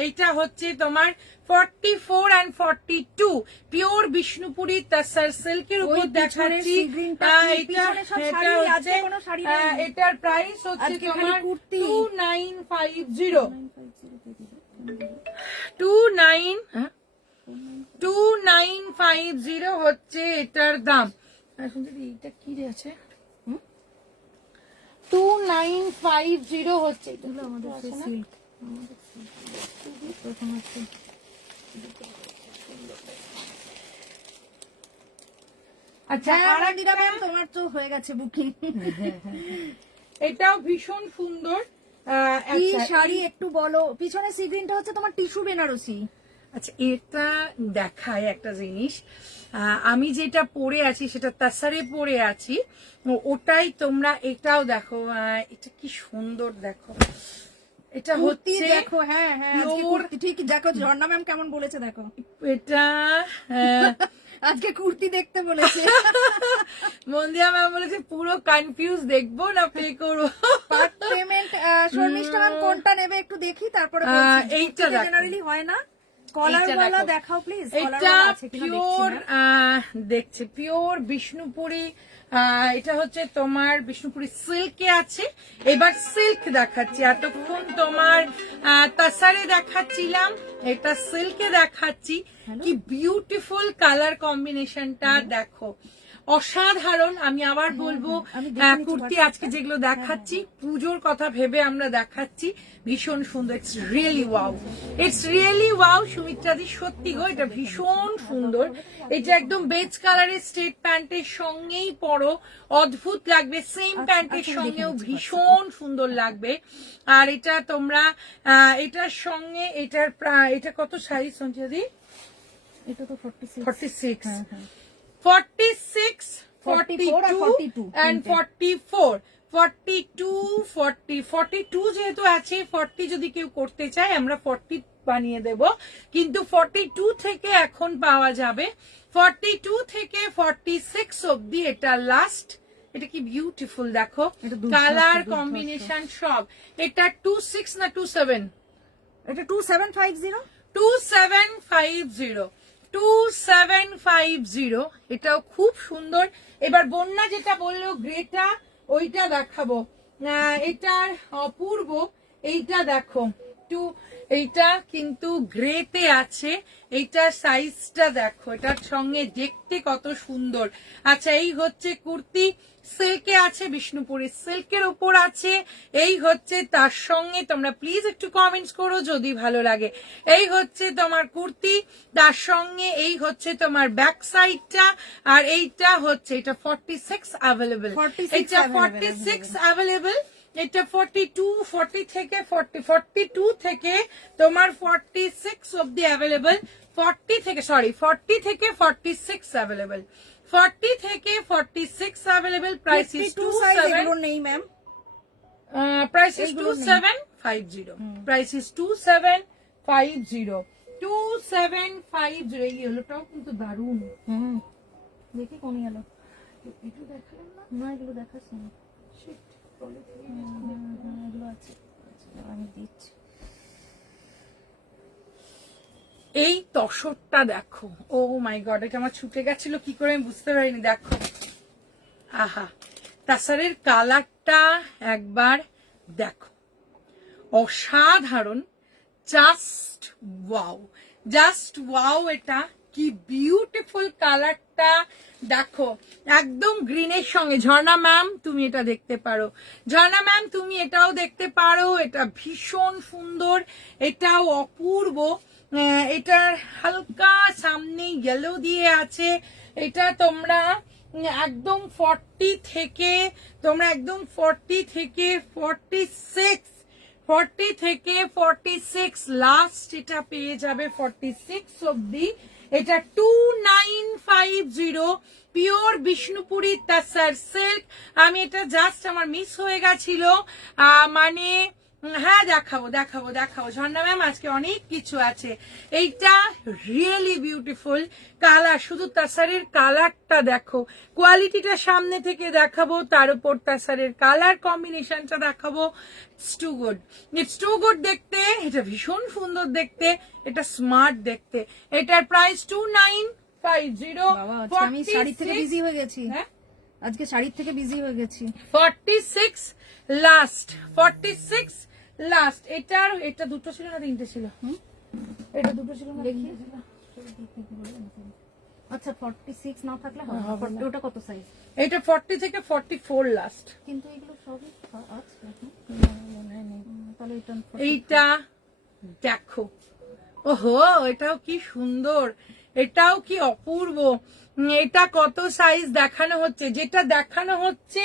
এইটা হচ্ছে তোমার 44 and 42 পিওর বিষ্ণুপুরি তাসার সিল্কের উপর দেখাচ্ছি। এটার প্রাইস হচ্ছে তোমার 2950, 2950 হচ্ছে এটার দাম। এটা কি আছে, 2950 হচ্ছে। আচ্ছা, আরাধিকা ম্যাম তোমার তো হয়ে গেছে বুকিং। এটাও ভীষণ সুন্দর। কি শাড়ি একটু বলো। পিছনে সি গ্রিনটা হচ্ছে তোমার টিস্যু বেনারসি। আচ্ছা, এটা দেখায় একটা জিনিস, আমি যেটা পরে আছি সেটা তাসারে পরে আছি, ওটাই তোমরা এটাও দেখো, এটা কি সুন্দর দেখো। এটা হচ্ছে দেখো, হ্যাঁ হ্যাঁ, আজকে কুর্তি ঠিক দেখো, ঝর্ণা ম্যাম কেমন বলেছে দেখো। এটা আজকে কুর্তি দেখতে বলেছে। মন্দিরা ম্যাম বলেছে পুরো কনফিউজ দেখবো না পে করবো। পার্ট পেমেন্ট শর্মিষ্ঠা ম্যাম কোনটা নেবে একটু দেখি, তারপরে এইটা জেনারেলি হয় না। কলার ওয়ালা দেখাও প্লিজ। এটা পিওর দেখছে, পিওর বিষ্ণুপুরি। এটা হচ্ছে তোমার বিষ্ণুপুরি সিল্কে আছে। এবার সিল্ক দেখাচ্ছি, এতক্ষণ তোমার তাসারে দেখাচ্ছিলাম, এটা সিল্কে দেখাচ্ছি। কি বিউটিফুল কালার কম্বিনেশনটা দেখো, অসাধারণ। আমি আবার বলবো, কুর্তি আজকে যেগুলো দেখাচ্ছি পুজোর কথা ভেবে আমরা দেখাচ্ছি, ভীষণ সুন্দর। It's really wow, it's really wow সুমিত্রাদি, সত্যি গো, এটা ভীষণ সুন্দর। এটা একদম বেজ কালারের স্ট্রেট প্যান্টের সঙ্গেই পরো, অদ্ভুত লাগবে। সেম প্যান্টের সঙ্গেও ভীষণ সুন্দর লাগবে। আর এটা তোমরা এটার সঙ্গে এটা কত সাইজ সঞ্চিতাদি? এটা তো 46, 46, 46, 42 and 44, 42, 40, 42 যেহেতু আছে, 40 যদি কেউ করতে চায় আমরা 40 বানিয়ে দেব, কিন্তু 42 থেকে এখন পাওয়া যাবে, 42 থেকে 46 অব্দি এটা লাস্ট। এটা কি বিউটিফুল দেখো, কালার কম্বিনেশন সব। এটা 26 না 27? এটা 2750, 2750, 2750, এটাও খুব সুন্দর। এবার বন্যা যেটা বললো গ্রেটা, ওইটা দেখাবো। এটার অপূর্ব, এইটা দেখো, এইটা কিন্তু গ্রেতে আছে, এইটার সাইজটা দেখো, এটার সঙ্গে দেখতে কত সুন্দর। আচ্ছা, এই হচ্ছে কুর্তি, সিল্কে আছে, বিষ্ণুপুরি সিল্কের উপর আছে। এই হচ্ছে তার সঙ্গে, তোমরা প্লিজ একটু কমেন্টস করো যদি ভালো লাগে। এই হচ্ছে তোমার কুর্তি, তার সঙ্গে এই হচ্ছে তোমার ব্যাক সাইডটা, আর এইটা হচ্ছে এটা 46 অ্যাভেলেবল, এটা 46 অ্যাভেলেবল। এটা 40 থেকে 42 থেকে তোমার 46 অব্দি অ্যাভেলেবল, 40 থেকে 46 অ্যাভেলেবল, 40 থেকে 46 অ্যাভেলেবল। প্রাইস ইজ 27, নেই ma'am, price is 2750, price is 2750, 2750। এই ইয়েলোটাও কিন্তু দারুণ, দেখি কমে গেল। একটু দেখালাম না, না এগুলো দেখাচ্ছি না, Shit, এগুলো আছে, আমি দিচ্ছি। এই তসরটা দেখো, ও মাই গড, এটা আমার ছুটে গেছিল কি করে আমি বুঝতে পারিনি। দেখো, আহা, তাসারের কালারটা একবার দেখো, অসাধারণ, জাস্ট ওয়াও, জাস্ট ওয়াও। এটা কি বিউটিফুল কালারটা দেখো, একদম গ্রিনের সঙ্গে। ঝর্ণা ম্যাম তুমি এটা দেখতে পারো, ঝর্ণা ম্যাম তুমি এটাও দেখতে পারো, এটা ভীষণ সুন্দর, এটাও অপূর্ব। এটার হালকা সামনে ইয়েলো দিয়ে আছে। এটা তোমরা একদম 40 থেকে 46 লাস্ট এটা পেয়ে যাবে, 46 অব্দি। এটা 2950 পিওর বিষ্ণুপুরি তাসার সিল্ক। আমি এটা জাস্ট আমার মিস হয়ে গেছিল, মানে হ্যাঁ দেখাবো দেখাবো দেখাবো ঝর্ণা ম্যাম, আজকে অনেক কিছু আছে। এইটা রিয়েলি বিউটিফুল কালার, শুধু তাসারের কালারটা দেখো, কোয়ালিটিটা সামনে থেকে দেখাবো, তার উপর তাসারের কালার কম্বিনেশনটা দেখাবো। ইটস টু গুড দেখতে, এটা ভীষণ সুন্দর দেখতে, এটা স্মার্ট দেখতে। এটার প্রাইস 2950। বাবা আজকে আমি শাড়ি থেকে বিজি হয়ে গেছি, হ্যাঁ আজকে শাড়ির থেকে বিজি হয়ে গেছি। 46 লাস্ট, 46 লাস্ট। এটা দুটো ছিল না তিনটে ছিল? এটা দুটো ছিল না তিনটে ছিল? আচ্ছা 46 না থাকলে হবে না। হবে না। 40 ওটা কত সাইজ? এটা 40 থেকে 44 লাস্ট। কিন্তু এগুলো সবই আছে এখন। তাহলে এটা এইটা দেখো, ওহো, এটাও কি সুন্দর, এটাও কি অপূর্ব। এটা কত সাইজ দেখানো হচ্ছে, যেটা দেখানো হচ্ছে,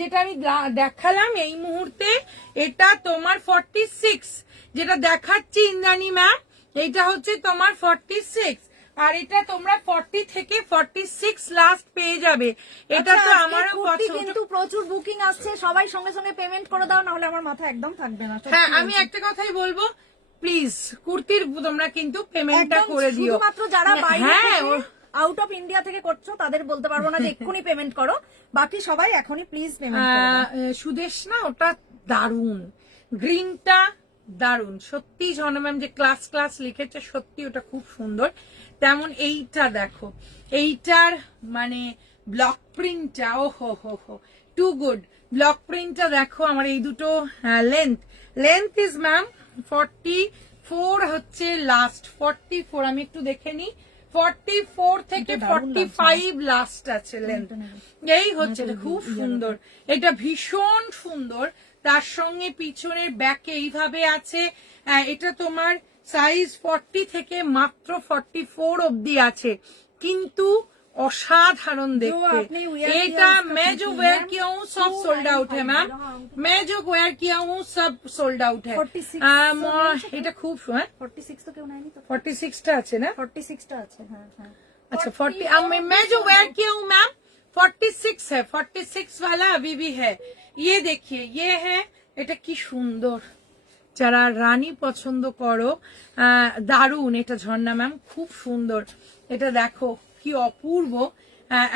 যেটা আমি দেখালাম এই মুহূর্তে, এটা তোমার 46, যেটা দেখাচ্ছি ইন্দ্রাণী ম্যাম, এটা হচ্ছে তোমার 46, আর এটা তোমরা 40 থেকে 46 লাস্ট পেয়ে যাবে। এটা তো আমারও পছন্দ। কিন্তু প্রচুর বুকিং আসছে, সবাই সঙ্গে সঙ্গে পেমেন্ট করে দাও, না হলে আমার মাথা একদম থাকবে না। সত্যি হ্যাঁ, আমি বলছি। একটা কথাই বলবো, প্লিজ কুর্তির তোমরা কিন্তু পেমেন্টটা একদম করে দিও। শুধুমাত্র যারা বাইরে হ্যাঁ, আউট অফ ইন্ডিয়া থেকে করছো তাদের বলতে পারবো না যে এক্ষুনি পেমেন্ট করো, বাকি সবাই এখনই প্লিজ পেমেন্ট করে দাও। সুদেশ না, ওটা দারুন, গ্রিনটা দারুন সত্যি। ঝর্ণা ম্যাম যে ক্লাস লিখেছে, সত্যি ওটা খুব সুন্দর। তেমন এইটা দেখো, এইটার মানে ব্লক প্রিন্টটা, ও হো টু গুড। ব্লক প্রিন্টটা দেখো, আমার এই দুটো লেন্থ ইজ ম্যাম 44 হচ্ছে লাস্ট, 44 আমি একটু দেখে নিই, 44 থেকে 45 লাস্ট আছে লেন্থ। এই হচ্ছে, এটা খুব সুন্দর, এটা ভীষণ সুন্দর। তার সঙ্গে পিছনের ব্যাকে এইভাবে আছে। এটা তোমার সাইজ 40 থেকে মাত্র 44 অব্দি আছে, কিন্তু অসাধারণ দেখতে। এটা मैं जो वेयर किया हूँ सब सोल्ड आउट है मैम, मैं जो वेयर किया हूँ सब सोल्ड आउट है। 46 এটা খুব 46 তো কেউ নেয়নি তো? 46 টা আছে না? 46 টা আছে, হ্যাঁ হ্যাঁ। अच्छा 40, मैं जो वेयर किया हूँ मैम 46 है, 46 वाला अभी भी है। ये देखिए, ये है, এটা কি সুন্দর, যারা রানী পছন্দ করো, দারুন। এটা ঝর্ণা ম্যাম খুব সুন্দর, এটা দেখো কি অপূর্ব,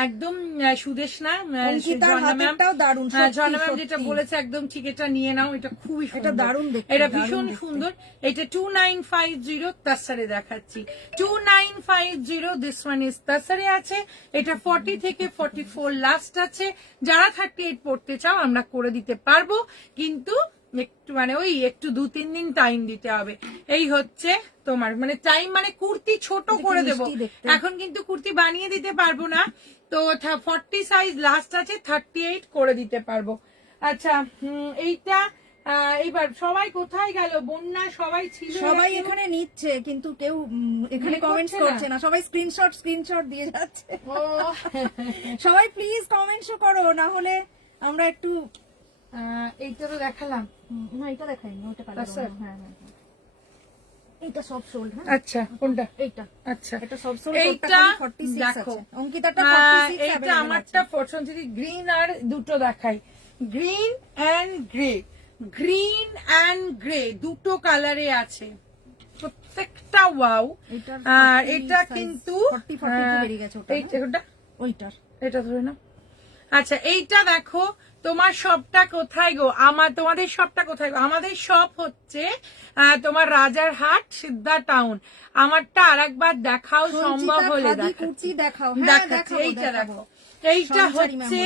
একদম সুদেশ না, অঙ্কিতার ঝর্ণা ম্যাম, হাতেরটাও দারুণ, সত্যি, ঝর্ণা ম্যাম যেটা সত্যি। বলেছে একদম ঠিক, এটা নিয়ে নাও, এটা খুবই এটা সুন্দর, দারুণ দেখতে, এটা দারুণ ভীষণ দেখতে। সুন্দর। এটা 2950 তাসারে দেখাচ্ছি, 2950 দিস ওয়ান ইজ তাসারে আছে। এটা 40 থেকে 44 লাস্ট আছে। যারা 38 পড়তে চাও আমরা করে দিতে পারবো, কিন্তু একটু মানে ওই একটু 2-3 দিন টাইম দিতে হবে। এই হচ্ছে তোমার মানে টাইম, মানে কুর্তি ছোট করে দেবো এখন, কিন্তু কুর্তি বানিয়ে দিতে পারবো না। তো 40 সাইজ লাস্ট আছে, 38 করে দিতে পারবো। আচ্ছা, এইটা এইবার সবাই কোথায় গেল? বন্যা সবাই ছিল, সবাই এখানে নিচ্ছে কিন্তু কেউ এখানে ইয়ে কমেন্টস করছে করছে না, সবাই স্ক্রিনশট দিয়ে যাচ্ছে। ও সবাই প্লিজ কমেন্টসও করো, না হলে আমরা একটু এইটা তো দেখালাম। না এটা দেখাইনি, ওটা কালার। আচ্ছা। হ্যাঁ হ্যাঁ হ্যাঁ, এটা সব সোল্ড। হ্যাঁ আচ্ছা, কোনটা? এইটা আচ্ছা, এটা সব সোল্ড। এইটা 46 দেখো, আছে, অঙ্কিতাটা 46 এইটা আমারটা পছন্দ। গ্রিন আর দুটো দেখাই, green and grey, green and grey দুটো কালারে আছে, প্রত্যেকটা ওয়াও। আর এটা কিন্তু 40 42 বেরিয়ে গেছে ওটা, এইটা ওইটার এটা ধরে না, আচ্ছা এইটা দেখো, তোমার শপটা কোথায় গো? তোমাদের শপটা কোথায় গো? আমাদের শপ হচ্ছে তোমার রাজারহাট সিদ্ধা টাউন। আমারটা আরেকবার দেখাও সম্ভব হলে কুর্তি দেখাও। দেখাচ্ছি। এইটা দেখো, এইটা হচ্ছে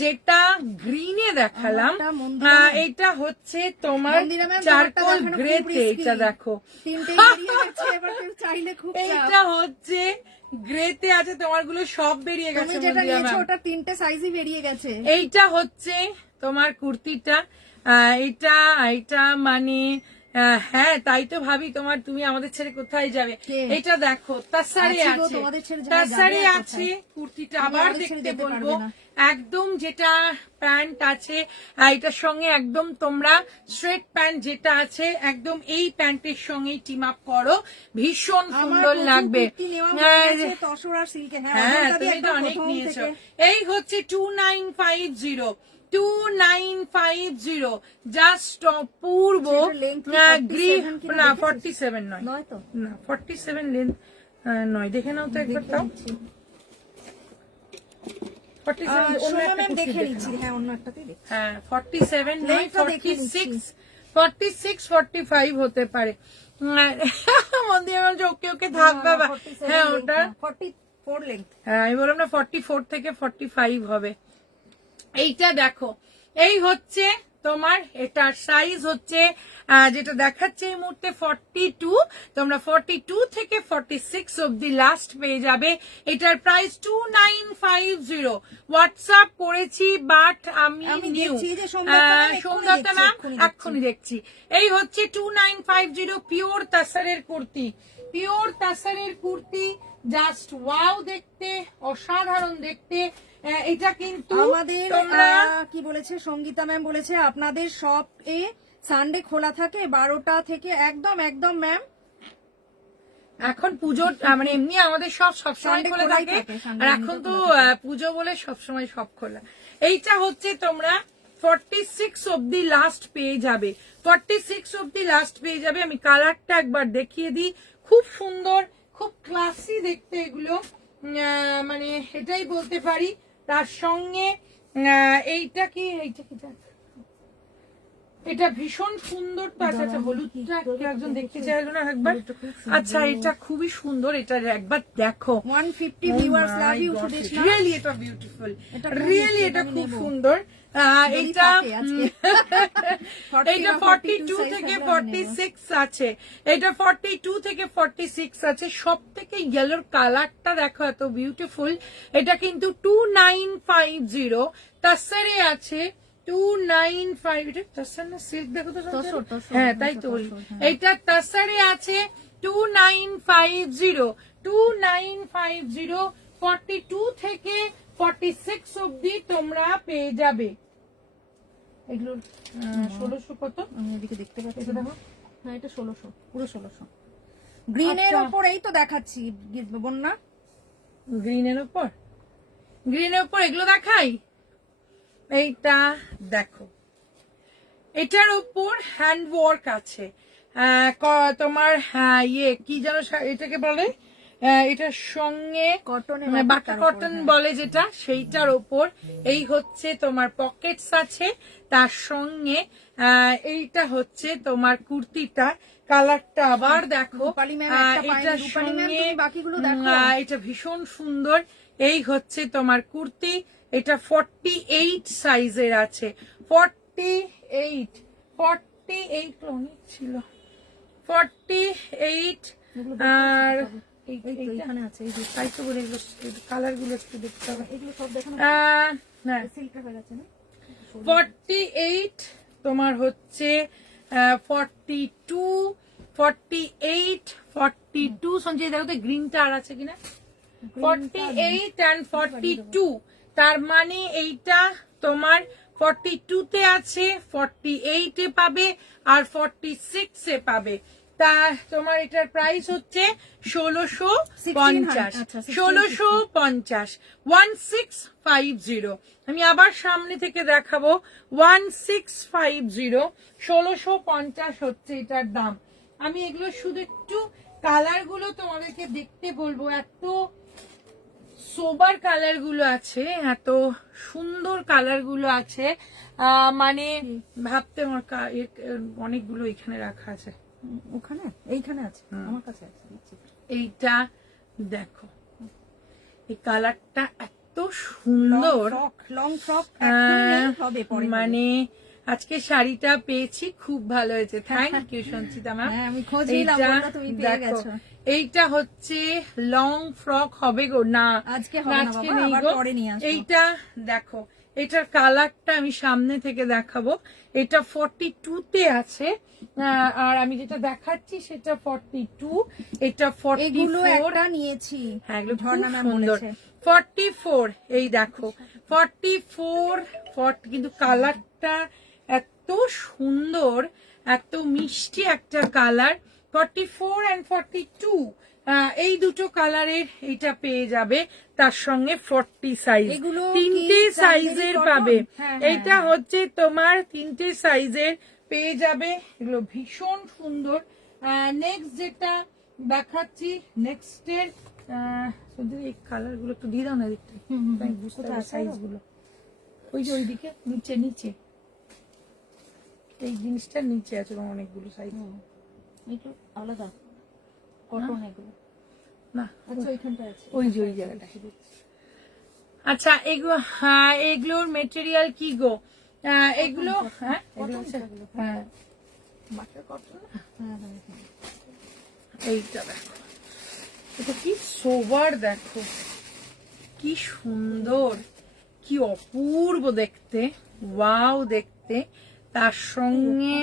যেটা গ্রিনে দেখালাম, এইটা হচ্ছে তোমার চারকোল গ্রেতে। এইটা দেখো, এইটা হচ্ছে গ্রেতে আছে, তোমার গুলো সব বেরিয়ে গেছে। ওটা 3টে সাইজই বেরিয়ে গেছে। এইটা হচ্ছে তোমার কুর্তিটা, এইটা এইটা মানে হ্যাঁ তাই তো ভাবি, তুমি আমাদের ছেড়ে কোথায় যাবে? এটা দেখো তাসারে আছে, তাসারে আছে কুর্তিটা, আবার দেখতে বলবো। একদম যেটা প্যান্ট আছে এটার সঙ্গে একদম তোমরা স্ট্রেট প্যান্ট যেটা আছে একদম এই প্যান্টের সঙ্গে টিম আপ করো, ভীষণ সুন্দর লাগবে। হ্যাঁ তুমি তো অনেক নিয়েছো। এই হচ্ছে 2950, 2950 জাস্ট পূর্ব গ্রিন, না 47 নয়, না 47 লেন্থ নয়, দেখে নাও তো একবার। তাও 47 নয়, 46 45 হতে পারে। মন্দির বলছে ওকে ওকে থাক বাবা। হ্যাঁ ওটা 44 লেন্থ। হ্যাঁ আমি বললাম না 44 থেকে 45 হবে। এইটা দেখো, এই হচ্ছে তোমার এটার সাইজ হচ্ছে যেটা দেখাচ্ছে এই মুহূর্তে 42, তোমরা 42 থেকে 46 অব্দি লাস্ট পেয়ে যাবে। এটার প্রাইস 2950। হোয়াটসঅ্যাপ করেছি বাট আমি নিউ সোমদত্তা ম্যাম এক্ষুনি দেখছি। এই হচ্ছে 2950 পিওর তাসারের কুর্তি, পিওর তাসারের কুর্তি, জাস্ট ওয়াও দেখতে, অসাধারণ দেখতে। এটা কিন্তু আমাদের কি বলেছে সঙ্গীতা ম্যাম, বলেছে আপনাদের শপ এ সানডে খোলা থাকে 12টা থেকে একদম একদম ম্যাম। এখন পুজো মানে এমনি আমাদের সবসময় খোলা থাকে, আর এখন তো পুজো বলে সবসময় সব খোলা। এইটা হচ্ছে তোমরা 46 অব্দি লাস্ট পেয়ে যাবে, 46 অব্দি লাস্ট পেয়ে যাবে। আমি কালারটা একবার দেখিয়ে দিই, খুব সুন্দর, খুব ক্লাসি দেখতে এগুলো, মানে এটাই বলতে পারি। তার সঙ্গে এইটা কি এটা ভীষণ সুন্দর। তো আচ্ছা আচ্ছা হলুদটা একজন দেখতে চাইলো না একবার? আচ্ছা এটা খুবই সুন্দর, এটা একবার দেখো। 150 viewers love you Sudeshna, really এটা বিউটিফুল, রিয়েলি এটা খুব সুন্দর। এইটা 42 থেকে 46 আছে, এটা 42 থেকে 46 আছে। সব থেকে ইয়েলোর কালারটা দেখো এত বিউটিফুল। এটা কিন্তু 2950 তাসারে আছে, 295। এটা তাসার না সিল্ক? দেখো তো, হ্যাঁ তাই তো বলি। এইটা তাসারে আছে 2950, 2950 42 থেকে 46 অব্দি তোমরা পেয়ে যাবে। এগুলো 1600 কত? আমি এদিকে দেখতে পাচ্ছি, দেখো। হ্যাঁ এটা 1600, পুরো 1600। গ্রিনের উপর এই তো দেখাচ্ছি বন্যা, গ্রিনের উপর, গ্রিনের উপর এগুলো দেখাই। এইটা দেখো, এটার উপর হ্যান্ড ওয়ার্ক আছে, তোমার ইয়ে কি যেন এটাকে বলে, এটার সঙ্গে বাটা কটন বলে যেটা, সেইটার ওপর এই হচ্ছে তোমার পকেটস আছে। তার সঙ্গে এইটা হচ্ছে তোমার কুর্তিটা, কালারটা আবার দেখো, এটার সঙ্গে এটা ভীষণ সুন্দর। এই হচ্ছে তোমার কুর্তি, এটা 48 সাইজের আছে, 48 অনেক ছিল, 48। আর এইখানে আছে, এই যে তাই তো বলে কালার গুলো একটু দেখতে হবে। এগুলো সব দেখানো, না সিল্কটা হয়ে গেছে না। 48 তোমার হচ্ছে 42, 48, 42। সঞ্জয় দেখো তো গ্রিনটা আর আছে কিনা। 48 and 42, তার মানে এইটা তোমার 42 তে আছে, 48 এ পাবে, আর 46 এ পাবে। তা তোমার এটার প্রাইস হচ্ছে 1650, 1650, 1650। আমি আবার সামনে থেকে দেখাবো, 1650, 1650 হচ্ছে এটার দাম। আমি এগুলো শুধু একটু কালার গুলো তোমাদেরকে দেখতে বলবো, এত সোবার কালার গুলো আছে, এত সুন্দর কালার গুলো আছে, মানে ভাবতে আমার অনেকগুলো এখানে রাখা আছে। ওখানে এইখানে আছে, আমার কাছে আছে। এইটা দেখো, এই কালারটা এত সুন্দর, লং ফ্রক হবে পরে। মানে আজকে শাড়িটা পেয়েছি, খুব ভালো হয়েছে, থ্যাংক ইউ সঞ্চিতা ম্যাম। আমি খোঁজ নিলাম, বললো তুমি পেয়ে গেছো। এইটা হচ্ছে লং ফ্রক হবে গো, না আজকে হবে না আজকে বাবা, নেই আবার গো। পরে নিয়ে আসবো। এইটা দেখো, এটার কালারটা আমি সামনে থেকে দেখাবো। এটা 42 তে আছে, আর আমি যেটা দেখাচ্ছি সেটা 42, এটা 44। এগুলো একটা নিয়েছি, হ্যাঁ এগুলো খুব ঝর্ণা ম্যাম সুন্দর। বলেছে। 44, এই দেখো 44, 40, কিন্তু কালারটা এত সুন্দর, এত মিষ্টি একটা কালার। 44 and 42, এই দুটো কালারের এইটা পেয়ে যাবে, তার সঙ্গে 40 সাইজ, এগুলো তিনটে কি সাইজের cotton? পাবে। হ্যাঁ, এইটা হচ্ছে তোমার তিনটে সাইজের পেয়ে যাবে, এগুলো ভীষণ সুন্দর। নেক্সট যেটা দেখাচ্ছি, নেক্সটের এই কালার গুলো একটু দিয়ে দাও না দেখতে, আমি বুঝতে পারি সাইজ গুলো। ওই যে ওইদিকে নিচে নিচে এই জিনিসটার নিচে আছে অনেকগুলো সাইজ। এগুলো আলাদা কটন, এগুলো না আচ্ছা ওইখানটা আছে, ওই যে ওই জায়গাটা। আচ্ছা এগুলো, হ্যাঁ এগুলোর মেটেরিয়াল কি গো? এগুলো হ্যাঁ এগুলো হচ্ছে হ্যাঁ বাটার কটন। এইটা দেখো, এটা কি সোবার, দেখো কি সুন্দর, কি অপূর্ব দেখতে, ওয়াও দেখতে। তার সঙ্গে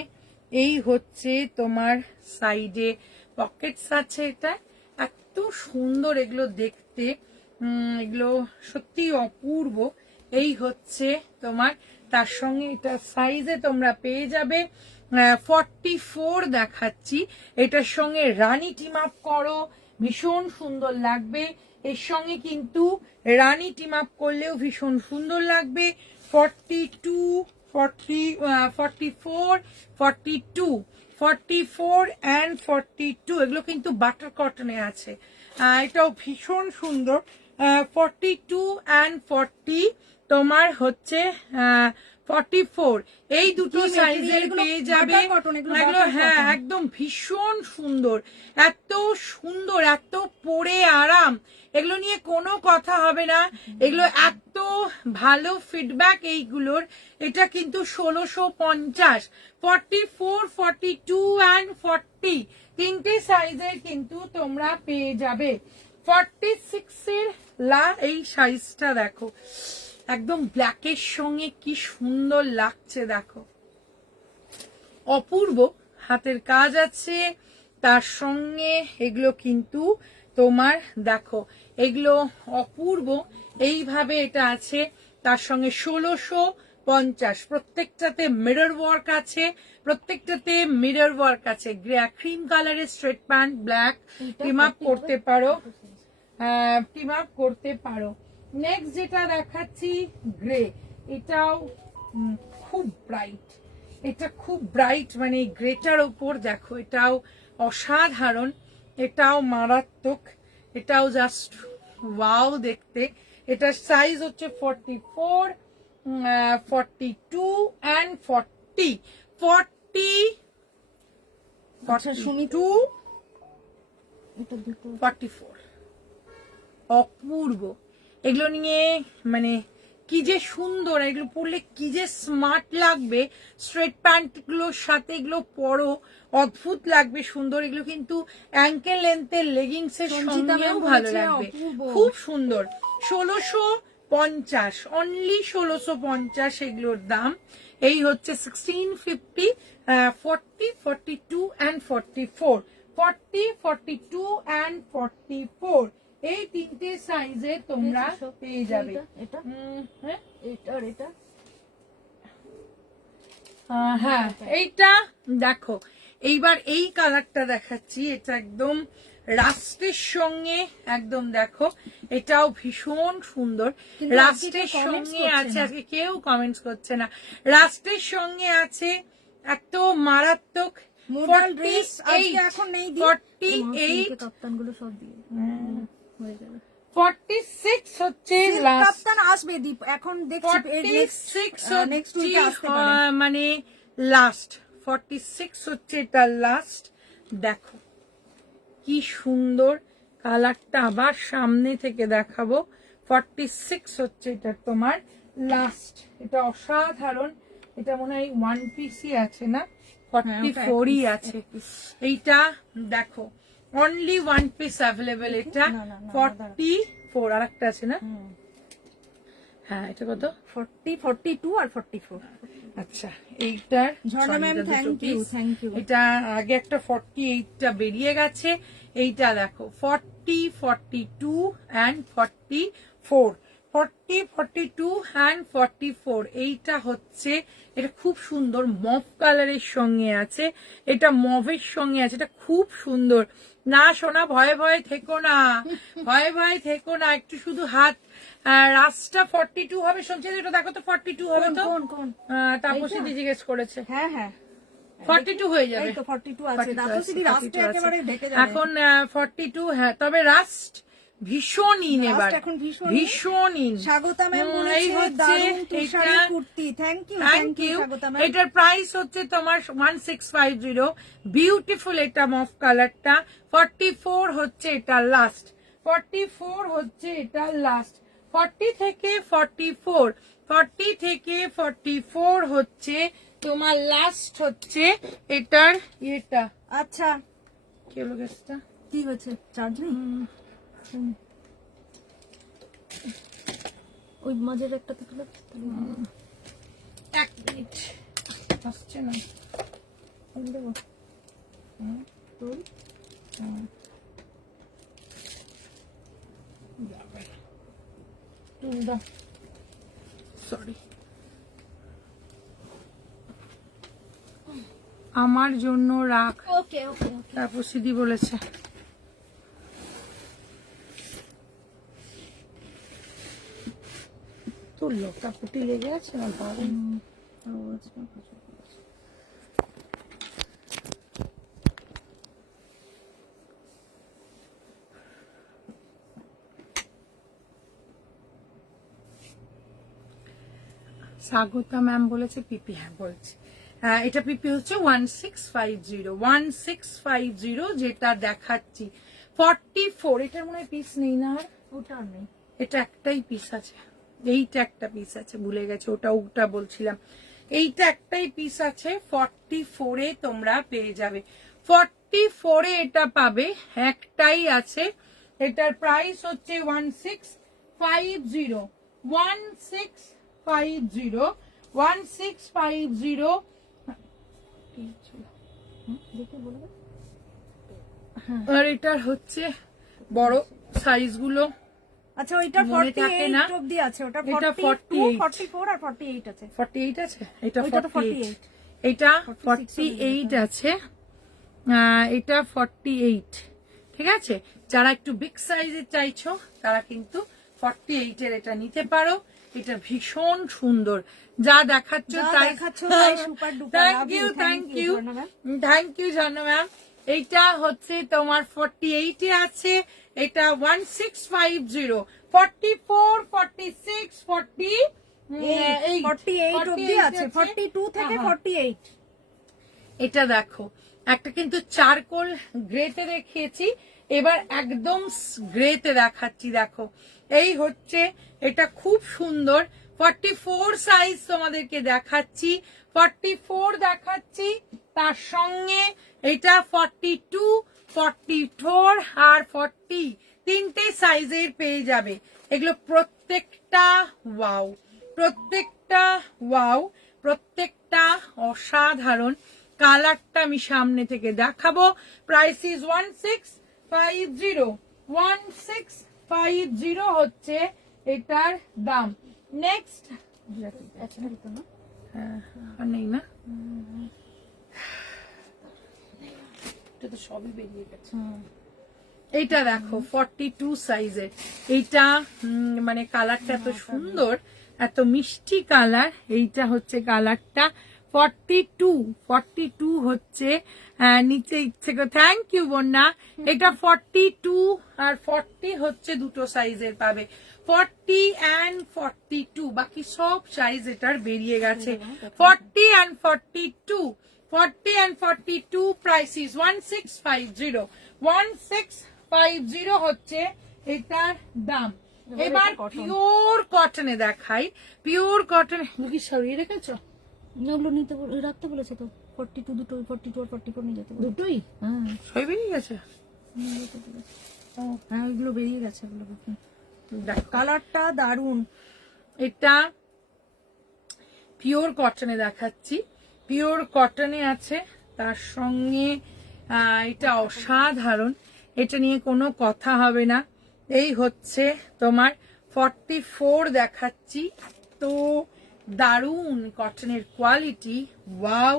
এই হচ্ছে তোমার সাইডে পকেটস আছে, এটা এত সুন্দর এগুলো দেখতে, এগুলো সত্যি অপূর্ব। এই হচ্ছে তোমার, তার সঙ্গে এটা সাইজে তোমরা পেয়ে যাবে 44 দেখাচ্ছি। এটার সঙ্গে রানী টিম আপ করো, ভীষণ সুন্দর লাগবে। এর সঙ্গে কিন্তু রানী টিম আপ করলেও ভীষণ সুন্দর লাগবে। 42, 44, 42, 44 and 42, এগুলো কিন্তু বাটার কটনে আছে, এটাও ভীষণ সুন্দর। 42 and 40 তোমার হচ্ছে 44, এই দুটো কি সাইজের material? পেয়ে যাবে। butter cotton, এগুলো এগুলো butter হ্যাঁ cotton। একদম ভীষণ সুন্দর, এত সুন্দর, এত পরে আরাম, এগুলো নিয়ে কোনো কথা হবে না। এগুলো এত ভালো ফিডব্যাক এইগুলোর। এটা কিন্তু 1650, 44, 42 and 40, তিনটে সাইজের কিন্তু তোমরা পেয়ে যাবে। 46 এর এই সাইজটা দেখো, একদম ব্ল্যাকের সঙ্গে কি সুন্দর লাগছে, দেখো অপূর্ব। হাতের কাজ আছে তার সঙ্গে, এগুলো কিন্তু তোমার দেখো, এগুলো অপূর্ব, এইভাবে এটা আছে। তার সঙ্গে 1650, প্রত্যেকটাতে মিরর ওয়ার্ক আছে, প্রত্যেকটাতে মিরর ওয়ার্ক আছে। ক্রিম কালারের straight pant, black, team up করতে পারো, টিম আপ করতে পারো। নেক্সট যেটা দেখাচ্ছি গ্রে, এটাও খুব ব্রাইট, এটা খুব ব্রাইট, মানে এই গ্রেটার ওপর দেখো, এটাও অসাধারণ, এটাও মারাত্মক, এটাও জাস্ট ওয়াও দেখতে। এটার সাইজ হচ্ছে 44, 42 and 40, 42, 44, অপূর্ব। এগুলো নিয়ে মানে কি যে সুন্দর, এগুলো পরলে কি যে স্মার্ট লাগবে, স্ট্রেট প্যান্ট গুলোর সাথে এগুলো পরো, অদ্ভুত লাগবে, সুন্দর। এগুলো কিন্তু অ্যাঙ্কেল লেন্থের লেগিংস এর সঙ্গেও ভালো লাগবে, খুব সুন্দর। 1650, অনলি 1650 এগুলোর দাম। এই হচ্ছে 1650, 40, 42 and 44, 40, 42 and 44, এই তিনটে সাইজে তোমরা পেয়ে যাবে। হ্যাঁ এইটা দেখো, এইবার এই কালারটা দেখাচ্ছি, এটা একদম রাস্টের সঙ্গে একদম দেখো, এটাও ভীষণ সুন্দর। রাস্টের সঙ্গে আছে, আজকে কেউ কমেন্টস করছে না, রাস্টের সঙ্গে আছে এত মারাত্মক। 46 হচ্ছে লাস্ট, আসবে দীপ, এখন দেখছি 46 নেক্সট হচ্ছে, উইকে আসতে পারে। মানে লাস্ট 46 হচ্ছে এটা লাস্ট। দেখো কি সুন্দর কালারটা, আবার সামনে থেকে দেখাবো। 46 হচ্ছে এটা তোমার লাস্ট। এটা অসাধারণ। এটা মনে হয় ওয়ান পিসই আছে না, 44ই আছে এইটা। দেখো অনলি ওয়ান পিস অ্যাভেলেবেল এটা। 44 আর একটা আছে না? হ্যাঁ, এটা কত? 40, 42 আর 44। আচ্ছা, এইটার Jharna ma'am thank you, thank you. এটা আগে একটা 48টা বেরিয়ে গেছে। এইটা দেখো 40, 42 and 44, 40, 42 and 44। এইটা হচ্ছে, এটা খুব সুন্দর মভ কালারের সঙ্গে আছে, এটা মভের সঙ্গে আছে, এটা খুব সুন্দর। না সোনা, ভয়ে ভয়ে থেকো না, ভয়ে ভয়ে থেকো না, একটু শুধু হাত। রাস্তা 42 হবে শুনছি, এটা দেখো তো 42 হবে তো? কোন তাপসী দি জিজ্ঞেস করেছে। হ্যাঁ হ্যাঁ 42 হয়ে যাবে। এই তো 42 আছে, 42 তারপর সিধি 42 রাস্টে আছে। একেবারে ঢেকে যাবে। এখন 42, হ্যাঁ, তবে রাস্ট ভীষণ ইন এবার, এখন ভীষণ ইন। স্বাগতা ম্যাম এই বলেছে হচ্ছে দারুণ তুষারি এটা। Kurti, thank you thank you. Swagata ma'am. এটার প্রাইস হচ্ছে তোমার 1650। বিউটিফুল এটা মভ কালারটা। 44 হচ্ছে এটা লাস্ট, 44 হচ্ছে এটা লাস্ট। 40 থেকে 44, 40 থেকে 44 হচ্ছে তোমার লাস্ট হচ্ছে এটার এটা। আচ্ছা কি হলো গ্যাসটা? কি হয়েছে, চার্জ নেই? ওই মাঝের একটা থেকে এক মিনিট, আসছে না। দেবো তোর সরি, আমার জন্য রাখ। ওকে ওকে। তারপর সিদি বলেছে তোর লকাপুটি লেগে আছে না বাবা? স্বাগতা ম্যাম বলেছে পিপি, হ্যাঁ বলছে। এটা পিপি হচ্ছে 1650, 1650 যেটা দেখাচ্ছি। 44, এটার মনে হয় পিস নেই না আর? ওটা নেই, এটা একটাই পিস আছে, এইটা একটা পিস আছে, ভুলে গেছে, ওটা বলছিলাম। এইটা একটাই পিস আছে। 44-এ তোমরা পেয়ে যাবে, 44-এ এটা পাবে, একটাই আছে। এটার প্রাইস হচ্ছে 1650, 1650, 1650। আর এটার হচ্ছে বড় সাইজ গুলো। আচ্ছা ওইটা মনে থাকে না? 48 অবধি আছে, ওটা এটা 42, 48, 44 আর 48 আছে। 48 আছে, এটা ওইটা তো 48, 48, এটা 46 48 আছে। এটা 48, ঠিক আছে। যারা একটু বিগ সাইজের চাইছো তারা কিন্তু 48-এর এটা নিতে পারো। এটা ভীষণ সুন্দর, যা দেখাচ্ছ তাই super duper. Thank you, thank you, thank you জানো ম্যাম। এইটা হচ্ছে তোমার 48-এ আছে, এটা 1650, 44, 46, 48 অবধি আছে, 42 থেকে 48। এটা দেখো, একটা কিন্তু চারকোল গ্রেতে দেখিয়েছি, এবার একদম গ্রেতে দেখাচ্ছি। দেখো এই হচ্ছে, এটা খুব সুন্দর। 44 সাইজ তোমাদেরকে দেখাচ্ছি, 44 দেখাচ্ছি। তার সঙ্গে এটা 42, 44 আর 40, তিনটে সাইজের পেয়ে যাবে। এগুলো প্রত্যেকটা ওয়াও, প্রত্যেকটা ওয়াও, প্রত্যেকটা অসাধারণ। কালারটা আমি সামনে থেকে দেখাবো। প্রাইস ইজ 1650, 1650 হচ্ছে এটার দাম। নেক্সট নেই না, এটা তো সবই বেরিয়ে গেছে। এইটা দেখো 42 সাইজের, এইটা মানে কালারটা এত সুন্দর, এত মিষ্টি কালার। এইটা হচ্ছে কালারটা 42 হচ্ছে নিচে ইচ্ছে করে, থ্যাংক ইউ বন্যা। এটা 42 আর 40 হচ্ছে দুটো সাইজের পাবে, 40 and 42, বাকি সব সাইজ এটার বেরিয়ে গেছে। 40 and 42, 40 and 42 প্রাইস ইজ 1650, 1650 হচ্ছে এটার দাম। এবার পিওর কটনে দেখাই, পিওর কটন কি সরিয়ে রেখেছো? ওগুলো নিতে রাখতে বলেছে তো, 42 দুটো, 42 আর 44 নিয়ে যেতে বলেছে। দুটোই সবই বেরিয়ে গেছে। হ্যাঁ ওইগুলো বেরিয়ে গেছে, ওগুলো দেখ কালারটা দারুন। এটা পিওর কটনে দেখাচ্ছি, পিওর কটনে আছে, তার সঙ্গে এটা অসাধারণ, এটা নিয়ে কোনো কথা হবে না। এই হচ্ছে তোমার 44 দেখাচ্ছি, তো দারুন কটনের কোয়ালিটি, ওয়াও।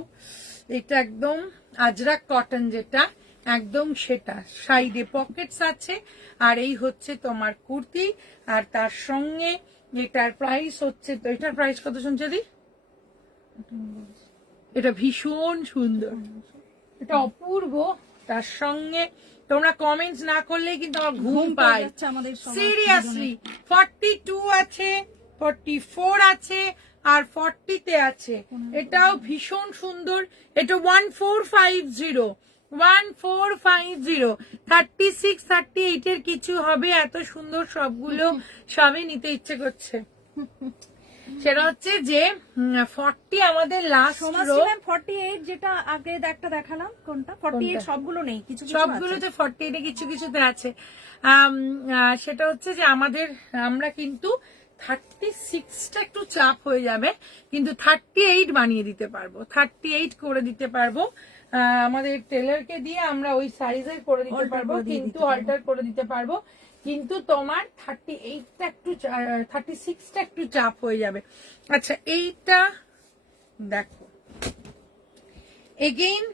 এটা একদম আজরাক কটন যেটা, একদম সেটা, সাইডে পকেটস আছে। আর এই হচ্ছে তোমার কুর্তি, আর তার সঙ্গে এটার প্রাইস হচ্ছে, তো এটার প্রাইস কত শুনছে দি? এটা ভীষণ সুন্দর, এটা অপূর্ব। তার সঙ্গে তোমরা কমেন্টস না করলেই কিন্তু আমার ঘুম পায় আমাদের সিরিয়াসলি। 42 আছে, 44 আছে, আর 40 তে আছে, এটাও ভীষণ সুন্দর। এটা 1450, 1450, 36, 38 এর কিছু হবে, এত সুন্দর সবগুলো, সবই নিতে ইচ্ছে করছে। সেটা হচ্ছে যে 40 আমাদের লাস্ট রো, 48 যেটা আগে একটা দেখালাম, কোনটা 48? সবগুলো নেই, কিছু কিছু আছে। সবগুলোতে 48 এ কিছু কিছুতে আছে। সেটা হচ্ছে যে আমরা কিন্তু 36টা একটু চাপ হয়ে যাবে, কিন্তু 38 বানিয়ে দিতে পারবো, 38 করে দিতে পারবো। আমাদের টেলারকে দিয়ে আমরা ওই সাইজে করে দিতে পারবো, কিন্তু অল্টার করে দিতে পারবো। কিন্তু তোমার 38টা একটু 36টা একটু চাপ হয়ে যাবে। আচ্ছা এইটা দেখো, এগেইন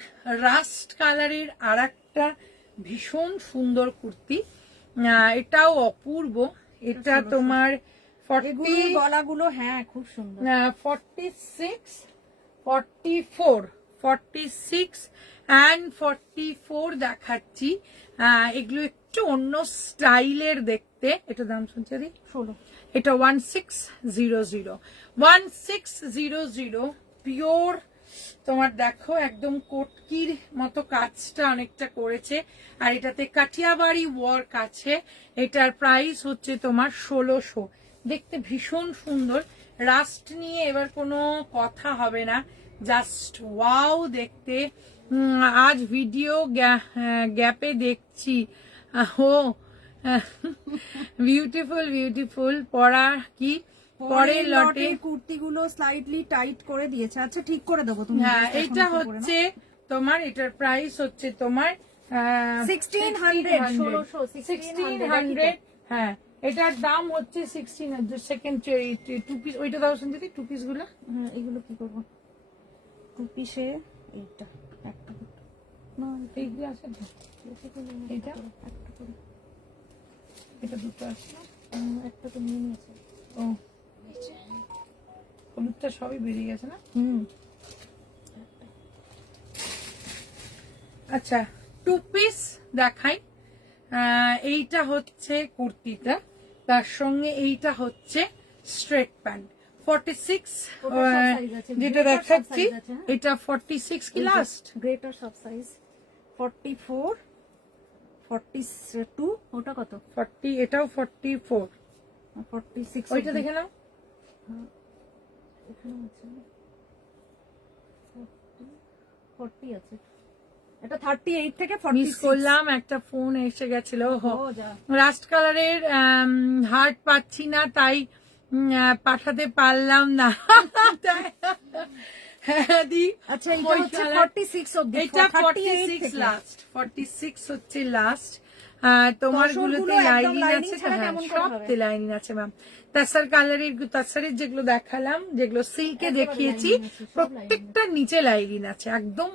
রাস্ট কালারের আর একটা ভীষণ সুন্দর কুর্তি, এটাও অপূর্ব। এটা তোমার 40 গলাগুলো, হ্যাঁ খুব সুন্দর। 46, 44, 46 and 44 দেখাচ্ছি। এগুলো একটু অন্য স্টাইলের দেখতে। এটা দাম শুনছে দি 16। এটা 1600, 1600 পিওর। তোমার দেখো একদম কোটকির মতো কাজটা অনেকটা করেছে, আর এটাতে কাটিয়াবাড়ি ওয়ার্ক আছে। এটার প্রাইস হচ্ছে তোমার 1600। দেখতে ভীষণ সুন্দর, রাস্ট নিয়ে এবার কোনো কথা হবে না, জাস্ট ওয়াও দেখতে। আজ ভিডিও গ্যাপে দেখছি, ও বিউটিফুল বিউটিফুল। পরা কি পরের লটে কুর্তিগুলো স্লাইটলি টাইট করে দিয়েছে। আচ্ছা ঠিক করে দেবো তুমি। হ্যাঁ এটা হচ্ছে তোমার, এটার প্রাইস হচ্ছে তোমার 1600। হ্যাঁ এটার দাম হচ্ছে 1600। সেকেন্ড টু পিস ওইটা দাও শুনছি, টু পিস গুলো। হ্যাঁ এগুলো কি করবো, টু পিসে এইটা একটা না, এইগুলো আছে তো, এইটা একটা করে, এটা দুটো আছে, একটা তো নিয়ে নিয়েছে। ও হলুদটা সবই বেরিয়ে গেছে না। আচ্ছা টু পিস দেখাই। এইটা হচ্ছে কুর্তিটা, তার সঙ্গে এইটা হচ্ছে স্ট্রেট প্যান্ট। 46 যেটা দেখাচ্ছি, এটা 46 কি লাস্ট? গ্রেটার সব সাইজ। 44, 42 ওটা কত? 40, এটাও 44, 46 ওইটা দেখে নাও। এখানে আছে 40 আছে, এটা 38 থেকে 46 মিস করলাম, একটা ফোন এসে গেছিল। যা। রাস্ট কালারের হার্ট পাচ্ছি না, তাই পাঠাতে পারলাম না। আচ্ছা এটা হচ্ছে 46 অবধি, এটা 48 46 থেকে লাস্ট, 46 হচ্ছে লাস্ট। তোমার গুলোতে লাইনিং আছে, হ্যাঁ সবতে লাইনিং আছে ম্যাম। তাসার কালারের, তাসারের যেগুলো দেখালাম, যেগুলো সিল্কে দেখিয়েছি, প্রত্যেকটা নিচে লাইনিং আছে, একদম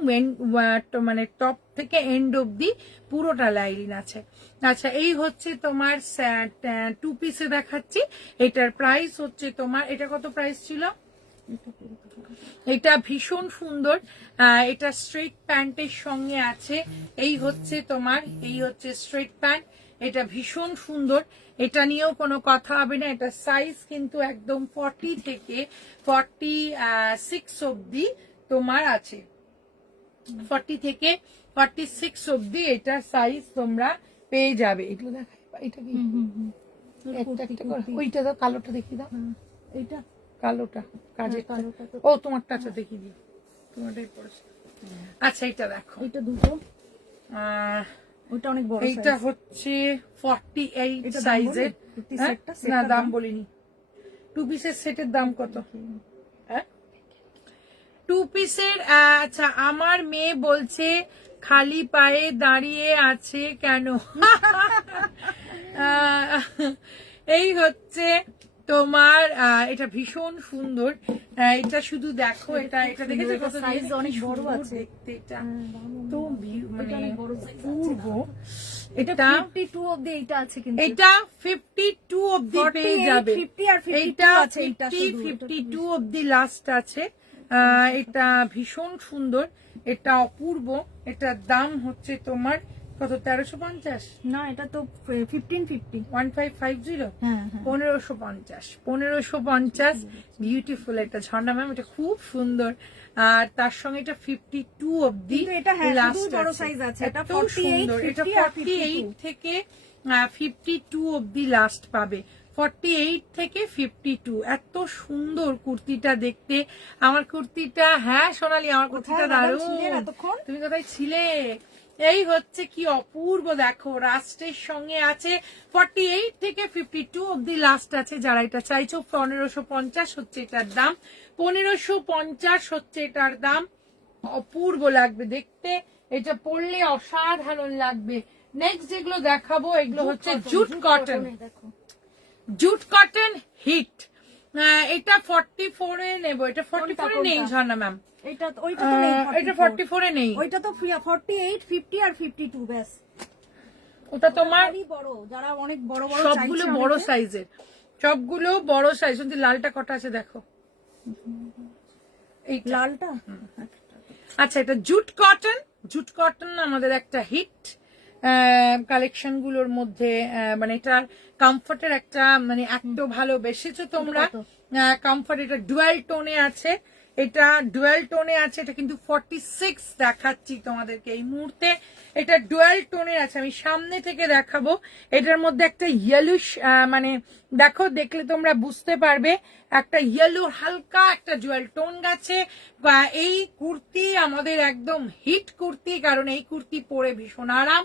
মানে টপ থেকে এন্ড অব্দি পুরোটা লাইনিং আছে। আচ্ছা এই হচ্ছে তোমার টু পিসে দেখাচ্ছি, এটার প্রাইস হচ্ছে তোমার, এটা কত প্রাইস ছিল? এটা ভীষণ সুন্দর, এটা স্ট্রেট প্যান্টের সঙ্গে আছে। এই হচ্ছে তোমার, এই হচ্ছে স্ট্রেট প্যান্ট, এটা ভীষণ সুন্দর, এটা নিয়েও কোনো কথা হবে না। এটা সাইজ কিন্তু একদম 40 থেকে 46 অবধি তোমার আছে, 40 থেকে 46 অবধি এটা সাইজ তোমরা পেয়ে যাবে। এগুলো দেখাই, এটা কি একটা একটা করে, ওইটা দাও, কালোটা দেখিয়ে দাও, এইটা কালোটা কাজের কালোটা তো ও তোমারটা আচ্ছা দেখিয়ে দিই, তোমারটাই পড়েছে। আচ্ছা এটা দেখো, এটা দুটো, আহ, ওইটা অনেক বড় এইটা size। হচ্ছে 48 এটা দাম সাইজের। বলবে? 50 হ্যাঁ? সেটটা, না সেটটার দাম দাম? বলিনি। 2 পিসের সেটের দাম কত? হ্যাঁ 2 পিসের, আচ্ছা আমার মেয়ে বলছে খালি পায়ে দাঁড়িয়ে আছে কেন? এই হচ্ছে তোমার, এটা ভীষণ সুন্দর, এটা শুধু দেখো, এটা এটা দেখেছো কত size দেখতে অনেক বড় সুন্দর আছে। দেখতে, এটা তো মানে অনেক বড় size আছে। পূর্ব, এটা এটা 52 অবধি এইটা আছে কিন্তু। এটা 52 অবধি পেয়ে 48, যাবে। 50 আর 52 এটা আছে, এইটা 50, শুধু। 52 অবধি লাস্ট আছে। এটা ভীষণ সুন্দর, এটা অপূর্ব। এটার দাম হচ্ছে তোমার কত, 1350, না এটা তো 1550। 1550, হ্যাঁ হ্যাঁ 1550, 1550 বিউটিফুল। এটা ঝর্ণা ম্যাম, এটা খুব সুন্দর। আর তার সঙ্গে এটা 52 অবধি কিন্তু এটা হ্যাঁ লাস্ট শুধু বড় আছে। সাইজ আছে, এটা এত 48, সুন্দর, এটা 50 আর 48 52। থেকে 52 অবধি লাস্ট পাবে, 48 থেকে 52। এত সুন্দর কুর্তিটা দেখতে, আমার কুর্তিটা, হ্যাঁ সোনালি আমার কুর্তিটা কোথায় madam ছিলেন দারুণ। এতক্ষণ? তুমি কোথায় ছিলে? এই হচ্ছে কি অপূর্ব, দেখো রাস্টের সঙ্গে আছে, 48 থেকে 52 অবধি লাস্ট আছে। যারা এটা চাইছো 1550 হচ্ছে এটার দাম, 1550 হচ্ছে এটার দাম। অপূর্ব লাগবে দেখতে, এটা পরলে অসাধারণ লাগবে। নেক্সট যেগুলো দেখাবো এগুলো হচ্ছে জুট কটন, দেখো জুট কটন হিট। এটা 44 এ নেব, এটা 44 এ নেই কোনটা? ঝর্ণা ম্যাম, এটা তো ওইটা তো নেই, এটা 44 44 এ নেই, ওইটা তো 48, 50 আর 52 ব্যাস। ওটা তোমার খালি বড়, যারা অনেক বড় বড় সবগুলো চাইছে বড় অনেকে। সাইজের, সবগুলো বড় সাইজ। শুনছি লালটা কটা আছে দেখো, এই লালটা আচ্ছা এটা জুট কটন, জুট কটন আমাদের একটা হিট কালেকশন গুলোর মধ্যে, মানে এটার কমফর্টের একটা মানে এত ভালোবেসেছো তোমরা। কত? কমফর্ট, এটা ডুয়াল টোনে আছে, এটা ডুয়াল টোনে আছে, এটা কিন্তু 46 দেখাচ্ছি তোমাদেরকে এই মুহূর্তে। এটা ডুয়াল টোনের আছে, আমি সামনে থেকে দেখাবো। এটার মধ্যে একটা ইয়েলোশ, মানে দেখো দেখলে তোমরা বুঝতে পারবে, একটা ইয়েলো হালকা একটা জুয়েল টোন গেছে। এই কুর্তি আমাদের একদম হিট কুর্তি, কারণ এই কুর্তি পরে ভীষণ আরাম।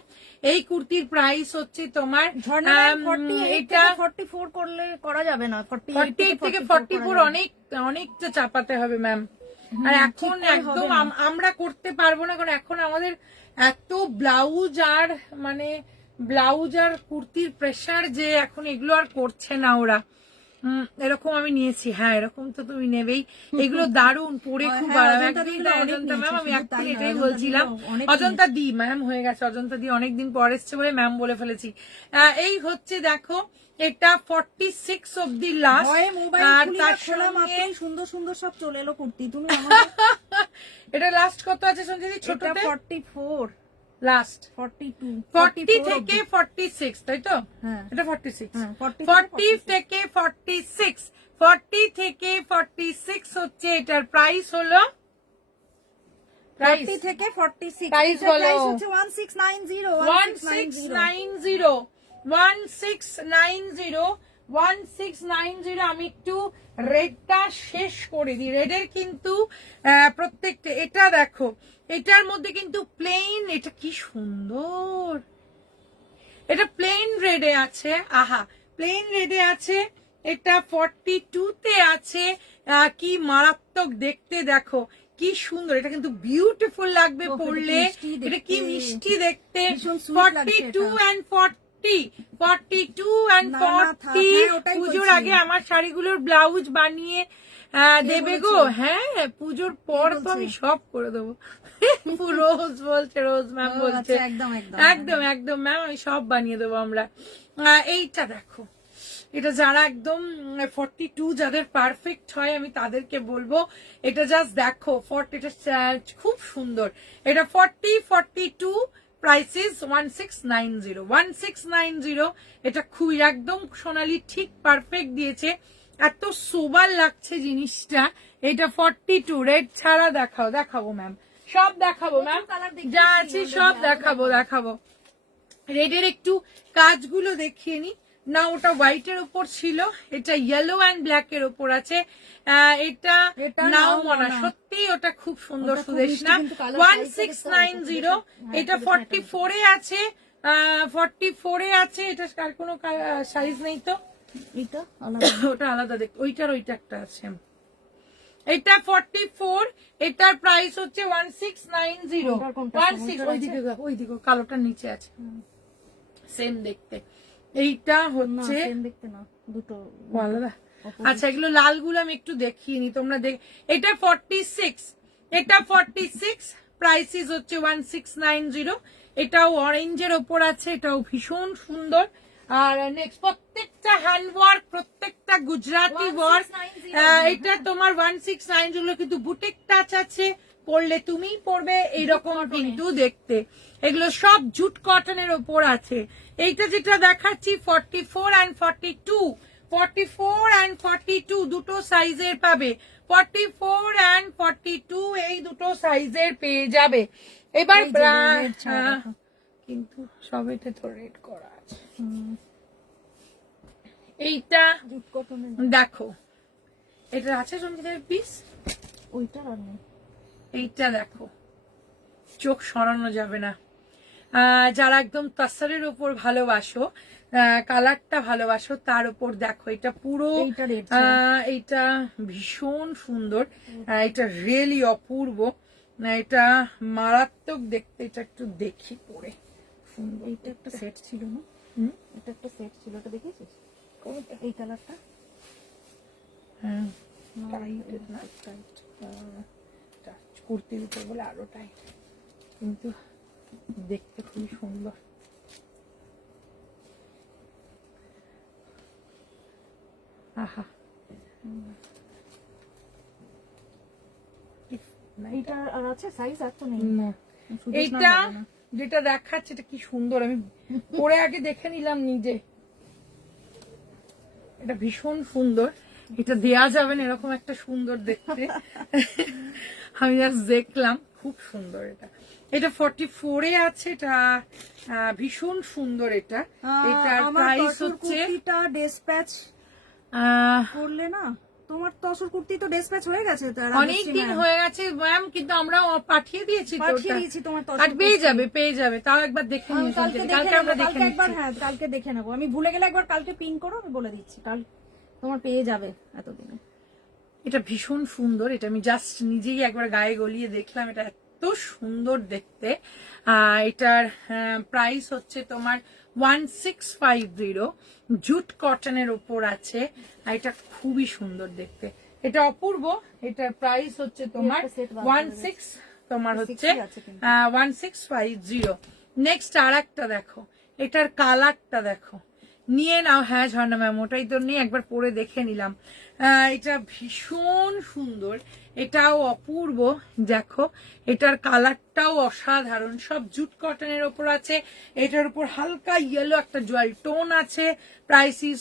এই কুর্তির প্রাইস হচ্ছে তোমার এটা এটা 44 করলে করা যাবে না, 48 থেকে 44 অনেক অনেকটা চাপাতে হবে ম্যাম। আর এখন একদম আমরা করতে পারবো না, কারণ এখন আমাদের এত ব্লাউজ আর মানে ব্লাউজ আর কুর্তির প্রেসার যে এখন এগুলো আর করছে না ওরা। এরকম আমি নিয়েছি, হ্যাঁ এরকম তো তুমি নেবেই। এগুলো দারুণ, পরে খুব হ্যাঁ, আরাম। অজন্তা একদিন দিগুলো অনেক অজন্তা ম্যাম, নিয়েছি, আমি শুধু একদিন তাই এটাই নয়, বলছিলাম, অজন্তা দিগুলো অনেক অজন্তা দি ম্যাম হয়ে গেছে, অজন্তা দি অনেকদিন পর এসছে বলে ম্যাম বলে ফেলেছি। এই হচ্ছে দেখো, এটা 46 অব্দি লাস্ট। ভয়ে মোবাইল আর খুলি তার না, খোলা সঙ্গে মাত্রই সুন্দর সুন্দর সব চলে এলো কুর্তি। তুমি আমাকে এটা লাস্ট কত আছে সঞ্জিদি এটা ছোটতে? 44, লাস্ট 42, 40 44 থেকে অবধি। 46, তাই তো? হ্যাঁ। এটা 46, হ্যাঁ, 40 40 থেকে 46, 40 থেকে 46 হচ্ছে এটার প্রাইস হলো, 40 থেকে 46, Price এটার বলো। price হচ্ছে 1690, 1690। 1690। আমি একটু রেডটা শেষ করে দিই। রেডের কিন্তু প্রত্যেকটা, এটা দেখো এটার মধ্যে কিন্তু প্লেন, এটা কি সুন্দর, এটা প্লেন রেডে আছে, আহা প্লেন রেডে আছে। এটা 42 তে আছে, কি মারাত্মক দেখতে, দেখো কি সুন্দর, এটা কিন্তু বিউটিফুল লাগবে ওহ, এটা কি পরলে, মিষ্টি এটা কি দেখতে। মিষ্টি দেখতে। ভীষণ sweet লাগছে 42 এটা। and 40, 42 and না, না, থাক, 40। হ্যাঁ, ওটাই পুজোর বলছি। আগে আমার শাড়িগুলোর ব্লাউজ বানিয়ে দেবে গো। হ্যাঁ পুজোর পর তো আমি সব করে দেবো। রোজ বলছে, রোজ ম্যাম ও, বলছে, আচ্ছা, একদম একদম একদম একদম ম্যাম, আমি সব বানিয়ে দেবো আমরা। এইটা দেখো, এটা যারা একদম 42 যাদের পারফেক্ট হয় আমি তাদেরকে বলবো এটা জাস্ট দেখো এটা খুব সুন্দর। এটা 42 প্রাইসেস 1690 1690। এটা খুবই একদম সোনালি ঠিক পারফেক্ট দিয়েছে, এত সোবার লাগছে জিনিসটা। এটা 42 রেড ছাড়া দেখাবো ম্যাম, সব দেখাবো ম্যাম, যা আছে সব দেখাবো। রেডের একটু কাজগুলো দেখিয়ে নি না, ওটা হোয়াইটের উপর ছিল, এটা ইয়েলো অ্যান্ড ব্ল্যাক এর উপর আছে। এটা নাও মনা, সত্যি ওটা খুব সুন্দর সুদেশনা। 1690। এটা 44 এ আছে, 44 এ আছে। এটা আর কোনো সাইজ নেই তো, এটা ওটা আলাদা দেখতে, ওইটার ওইটা একটা আছে। এটা 44, এটার প্রাইস হচ্ছে 1690। 16 ওইদিকে কালোটার নিচে আছে, সেম দেখতে। এইটা হচ্ছে দেখতে না, দুটো আলাদা। আচ্ছা, এগুলো লালগুলো আমি একটু দেখিয়ে নি, তোমরা দেখ। এটা 46, এটা 46 প্রাইসিস হচ্ছে 1690। এটাও অরেঞ্জের ওপর আছে, এটাও ভীষণ সুন্দর। আর নেক্সট প্রত্যেকটা হ্যান্ডওয়ার্ক, প্রত্যেকটা গুজরাটি ওয়ার্ক। এটা তোমার 1690, কিন্তু বুটিক টাচ আছে, পরলে তুমি পরবে এইরকম কিন্তু দেখতে। এগুলো সব জুট কটনের ওপর আছে। এইটা যেটা দেখাচ্ছি 44 and 42, 44 and 42 দুটো সাইজের পাবে। 44 and 42 এই দুটো সাইজের পেয়ে যাবে। এবার কিন্তু সব এটা তো রেড করা আছে। এইটা দেখো, এটা আছে সঞ্জিতার পিস, ওইটা আর নেই। এইটা দেখো, চোখ সরানো যাবে না। যারা একদম তাসারের উপর ভালোবাসো, কালারটা ভালোবাসো, তার উপর দেখো এটা পুরো, এইটা ভীষণ সুন্দর, এটা রিয়েলি অপূর্ব, এটা মারাত্মক দেখতে। এটা একটু দেখি পরে, এইটা একটা সেট ছিল না? এটা একটা সেট ছিল, এটা দেখেছিস? এই কালারটা কুর্তির উপর বলে আরো টাইট, কিন্তু দেখতে খুবই সুন্দর। আহা, এইটা আর আছে সাইজ? আর তো নেই না। এইটা যেটা দেখাচ্ছে এটা কি সুন্দর, আমি পরে আগে দেখে নিলাম নিজে। এটা ভীষণ সুন্দর, এটা দেয়া যাবে না এরকম একটা সুন্দর দেখতে। আমি জাস্ট দেখলাম, খুব সুন্দর। এটা 44 এ আছে, এটা ভীষণ সুন্দর। এটার প্রাইস হচ্ছে ডেসপ্যাচ করলে না, তোমার তসর কুর্তি তো ডেসপ্যাচ হয়ে গেছে, অনেকদিন হয়ে গেছে ম্যাম, কিন্তু আমরা পাঠিয়ে দিয়েছি, তোমার আর পেয়ে যাবে। তাও একবার দেখে নিও, কালকে আমরা দেখে একবার, হ্যাঁ কালকে দেখে নেবো। আমি ভুলে গেলে একবার কালকে পিন করো, আমি বলে দিচ্ছি, কাল তোমার পেয়ে যাবে এতদিনে। এটা ভীষণ সুন্দর, এটা আমি জাস্ট নিজেই একবার গায়ে গলিয়ে দেখলাম, এটা এত সুন্দর দেখতে। এটার প্রাইস হচ্ছে তোমার 1650, জুট কটনের উপর আছে। এটা খুবই সুন্দর দেখতে, এটা অপূর্ব। এটার প্রাইস হচ্ছে তোমার 1650। নেক্সট আর একটা দেখো, এটার কালারটা দেখো, নিয়ে নাও। হ্যাঁ ঝর্ণা ম্যাম, ওটাই তো নিয়ে একবার পরে দেখে নিলাম। এটা ভীষণ সুন্দর, এটাও অপূর্ব। দেখো, এটার কালারটাও অসাধারণ, সব জুট কটনের ওপর আছে। এটার উপর হালকা ইয়েলো একটা জয়েল টোন আছে। Price is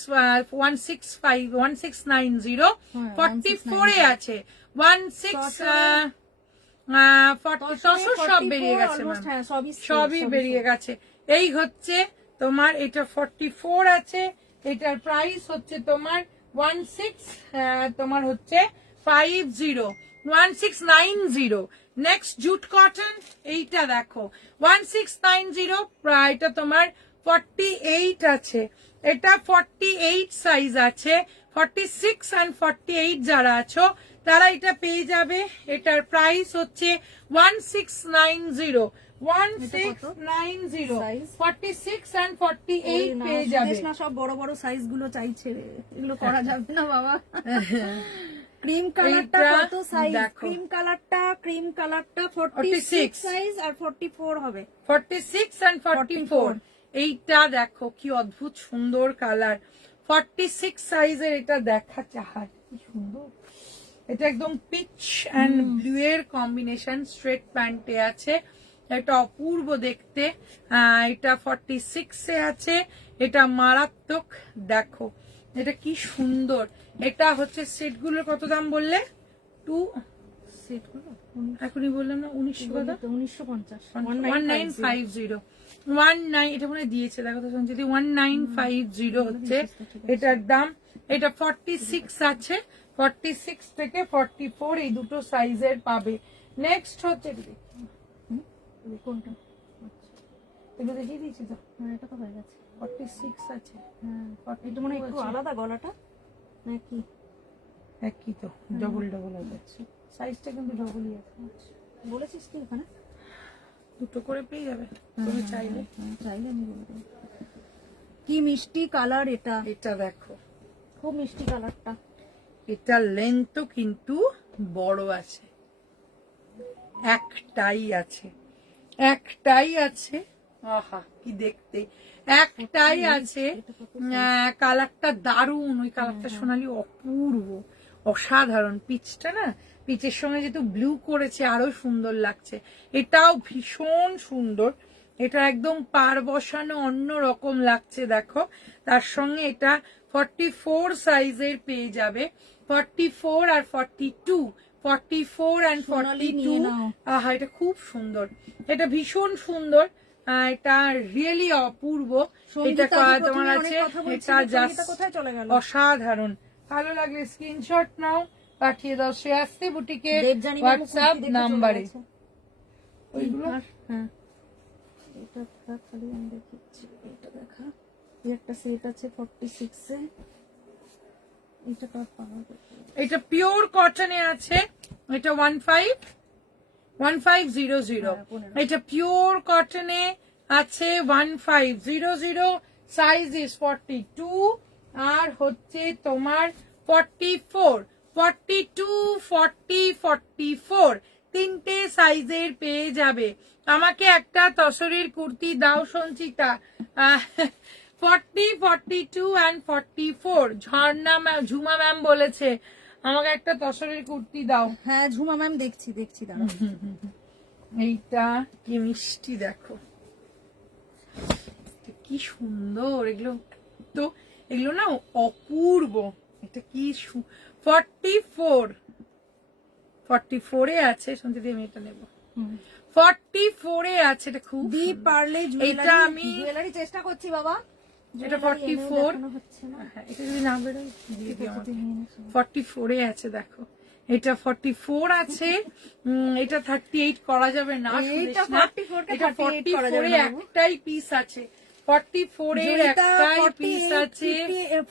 1690। 44 এ আছে, 16 সব বেরিয়ে গেছে, সবই বেরিয়ে গেছে। এই হচ্ছে তোমার, এটা 44 আছে। এটার প্রাইস হচ্ছে তোমার 1690। নেক্সট জুট কটন, এইটা দেখো 1690, এটা তোমার 48 আছে। এটা 48 সাইজ আছে, 46 and 48 যারা আছো তারা এটা পেয়ে যাবে। এটার প্রাইস হচ্ছে 1690। 46 and 48 পেয়ে যাবে। সব বড় বড় সাইজ গুলো চাইছে, এগুলো করা যাবে না বাবা। ক্রিম কালারটা কত সাইজ? ক্রিম কালারটা 46 সাইজ আর 44 হবে। 46 and 44। এইটা দেখো কি অদ্ভুত সুন্দর কালার। 46 সাইজের এটা দেখাচ্ছে, হাই কি সুন্দর, এটা একদম পিচ অ্যান্ড ব্লু এর কম্বিনেশন, স্ট্রেট প্যান্টে আছে, এটা অপূর্ব দেখতে। এটা 46 এ আছে, এটা মারাত্মক, দেখো এটা কি সুন্দর। এটা হচ্ছে সেটগুলোর কত দাম বললে? সেটগুলো এখনই বললাম না 1900 কথা, 1950 1950 19, এটা মনে হয় দিয়েছে, দেখো তো যদি 1950 হচ্ছে এটার দাম। এটা 46 আছে, 46 থেকে 44 এই দুটো সাইজের পাবে। নেক্সট হচ্ছে কোনটা? এগুলো দেখিয়ে দিয়েছি তো, হ্যাঁ এটা তো হয়ে গেছে। 46 আছে, হ্যাঁ এটা মানে একটু আলাদা গলাটা নাকি? একই তো, ডবল ডবল আছে, সাইজটা কিন্তু ডবলই আছে। বলেছিস কি এখানে দুটো করে পেয়ে যাবে তুমি চাইলে। চাইলে আমি বলে দেবো। কি মিষ্টি কালার এটা, এটা দেখো, খুব মিষ্টি কালারটা। এটা লেন্থও কিন্তু বড় আছে, একটাই আছে, একটাই আছে, আহা কি দেখতে, একটাই আছে। কালারটা দারুণ, ওই কালারটা সোনালি অপূর্ব অসাধারণ। পিচটা না, পিচের সঙ্গে যেহেতু ব্লু করেছে আরো সুন্দর লাগছে। এটাও ভীষণ সুন্দর, এটা একদম পার বসানো অন্য রকম লাগছে, দেখো। তার সঙ্গে এটা 44 সাইজের পেয়ে যাবে, 44 আর 42, 44 and 42। আহা এটা খুব সুন্দর, এটা ভীষণ সুন্দর, এটা রিয়েলি অপূর্ব। এটা তোমার আছে, এটা জাস্ট অসাধারণ। ভালো লাগলে স্ক্রিনশট নাও, পাঠিয়ে দাও শ্রেয়াশ্রী বুটিকের হোয়াটসঅ্যাপ নাম্বারে। ওইগুলো হ্যাঁ এটা খালি আমি দেখাচ্ছি, এটা দেখা, এই একটা সেট আছে 46 এ, এটা কাট পাওয়া যাবে। এটা পিওর কটনে আছে, এটা 1500, এটা পিওর কটনে আছে 1500, সাইজ ইজ 42 আর হচ্ছে তোমার 44, 42, 40, 44 তিনটে সাইজের পেয়ে যাবে। আমাকে একটা তসরের কুর্তি দাও সঞ্চিতা, 40, 42 and 44। ঝুমা ম্যাম বলেছে আমাকে একটা তসরের কুর্তি দাও। হ্যাঁ ঝুমা ম্যাম দেখছি দাঁড়াও। এইটা কি মিষ্টি, দেখো কি সুন্দর, এগুলো তো এগুলো না অপূর্ব। এটা কি 44 এ আছে, শুনতে দিয়ে আমি এটা নেবো। 44 এ আছে, এটা খুব ডি পার্লে এটা আমি জুয়েলারি চেষ্টা করছি বাবা। এটা 44, হ্যাঁ এটা যদি না বেরোয় 44 এ আছে, দেখো এটা 44 আছে। এটা 38 করা যাবে না, এটা 44 এ একটাই পিস আছে, 44 এর একটাই পিস আছে।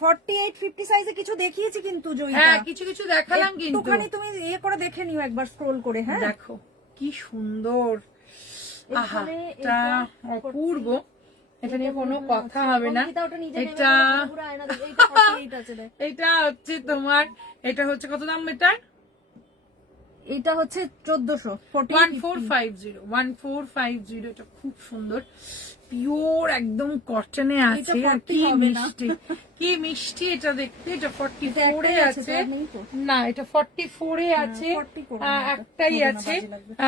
48 50 সাইজে কিছু দেখিয়েছি কিন্তু জয়িতা, হ্যাঁ কিছু কিছু দেখালাম কিন্তু, একটুখানি তুমি ইয়ে করে দেখে নিও একবার স্ক্রল করে। হ্যাঁ দেখো কি সুন্দর, আহা এটা অপূর্ব, এটা নিয়ে কোনো কথা হবে না। এটা হচ্ছে তোমার, এটা হচ্ছে কত দাম এটার? এটা হচ্ছে 1450, 1450। এটা খুব সুন্দর, পিওর একদম কটনে আছে, আর কি মিষ্টি, কি মিষ্টি এটা দেখতে। এটা 44 এ আছে, না এটা 44 এ আছে, একটাই আছে,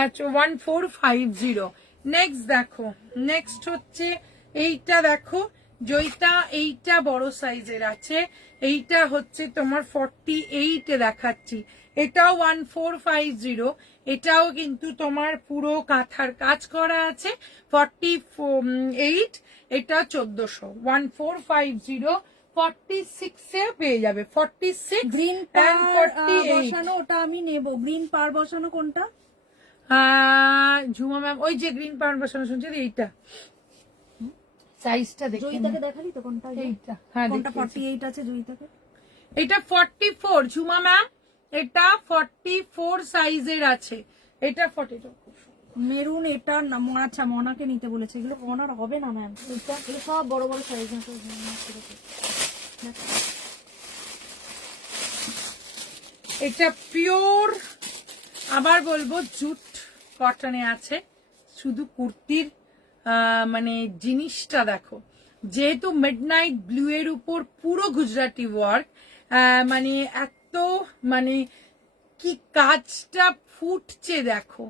1450। নেক্সট দেখো, নেক্সট হচ্ছে এইটা দেখো জয়িতা, এইটা বড় সাইজের আছে, এইটা হচ্ছে তোমার 48 এ দেখাচ্ছি, এটাও 1450। এটাও কিন্তু তোমার পুরো কাঁথার কাজ করা আছে, 48, এটা 1400, 1450, 46 এ পেয়ে যাবে, 46 গ্রিন and পার 48। বসানো ওটা আমি নেব। গ্রিন পার বসানো কোনটা? ঝুমা ম্যাম ওই যে গ্রিন পার বসানো শুনছি, এইটা সাইজটা দেখে জয়িতাকে দেখালি তো কোনটা? এইটা, হ্যাঁ কোনটা 48 আছে জয়িতাকে? এটা 44 ঝুমা ম্যাম, এটা 44 সাইজের আছে, এটা 42। মেরুন, এটা আচ্ছা মনাকে নিতে বলেছে। এগুলো মনার হবে না ম্যাম, এগুলো সব বড় বড় সাইজ আছে। এটা পিওর, আবার বলবো জুট কটনে আছে। শুধু কুর্তির মানে জিনিসটা দেখো, যেহেতু মিডনাইট ব্লু এর উপর পুরো গুজরাটি ওয়ার্ক, মানে এত মানে কি কাজটা ফুটছে দেখো,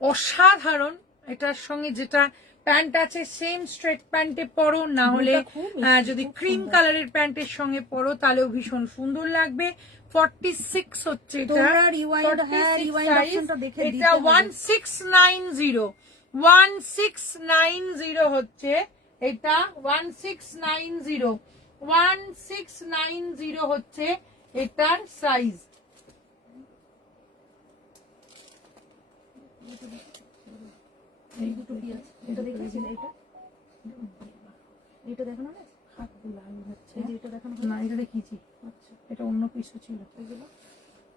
অসাধারণ। এটার সঙ্গে যেটা প্যান্ট আছে সেম স্ট্রেট প্যান্টে পরো, না হলে যদি ক্রিম কালারের প্যান্টের সঙ্গে পরো তাহলেও ভীষণ সুন্দর লাগবে। 46 হচ্ছে এটা, তোমরা rewind, হ্যাঁ, 46 rewind size, optionটা দেখে এটা দিতে হবে। 1690 হচ্ছে এটা, 1690 হচ্ছে এটার সাইজ। এটা দেখেছি, এটা দেখানো না, এটা দেখানো না, এটা দেখিয়েছি, আচ্ছা এটা অন্য কিছু ছিল। এগুলো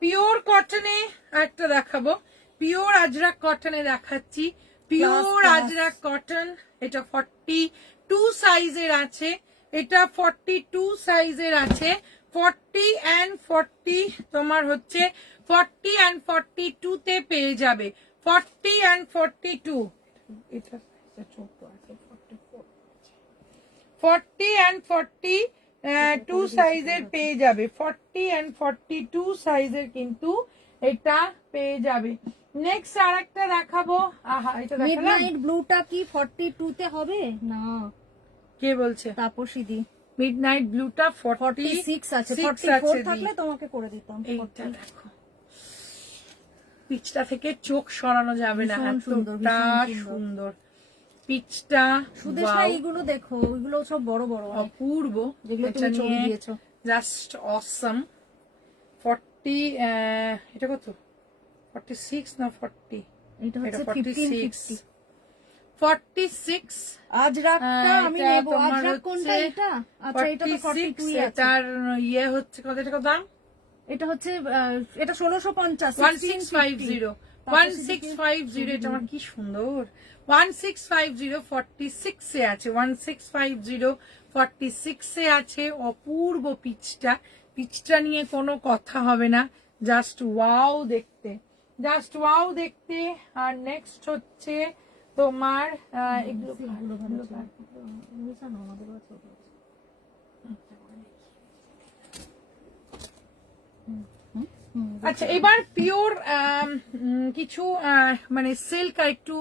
পিওর কটনে একটা দেখাবো, পিওর আজরাক কটনে দেখাচ্ছি। Pure Class. আজরাক কটন, এটা 42 সাইজের আছে, এটা 42 সাইজের আছে। 40 and 40 তোমার হচ্ছে 40 and 42 তে পেয়ে যাবে। 40 and 42 এটা ছোট আছে, 40 and 42 সাইজের পেয়ে যাবে। 40 and 42 সাইজের কিন্তু এটা পেয়ে যাবে। নেক্সট আরেকটা দেখাবো, আহা এটা দেখালাম। মিডনাইট ব্লুটা কি 42 তে হবে না? কে বলছে? তাপসী দি। মিডনাইট ব্লুটা 46 আছে, 46 44 আছে থাকলে দি। তোমাকে করে দিতাম। এইটা দেখো, পিচটা থেকে চোখ সরানো যাবে না, ভীষণ সুন্দর, এতটা ভীষণ সুন্দর। সুন্দর পিচটা। সুদেশ ভাই এগুলো দেখো, এগুলো সব বড় বড় অনেক, অপূর্ব, যেগুলো তুমি ছবি দিয়েছো। জাস্ট অসম। 40 এটা কত, 46 না 40? এটা হচ্ছে 46 46 আজ রাতটা আমি এটা নেব। আজ তোমার রাত কোনটা? হচ্ছে এটা আচ্ছা, এটা তো 46, 42 আছে। এটার ইয়ে হচ্ছে কত টাকা দাম? এটা হচ্ছে এটা 1650, 1650 1650 এটা আমার কি সুন্দর। 1650 46 এ আছে, 1650 46 এ আছে। অপূর্ব পিচটা, পিচটা নিয়ে কোনো কথা হবে না, জাস্ট ওয়াও দেখতে, জাস্ট ওয়াও দেখতে। আর নেক্সট হচ্ছে তোমার এগুলো এগুলো ভালো ছিল। এগুলো জানো আমাদের কাছে আছে। আচ্ছা, এবার পিওর কিছু মানে সিল্ক, আর একটু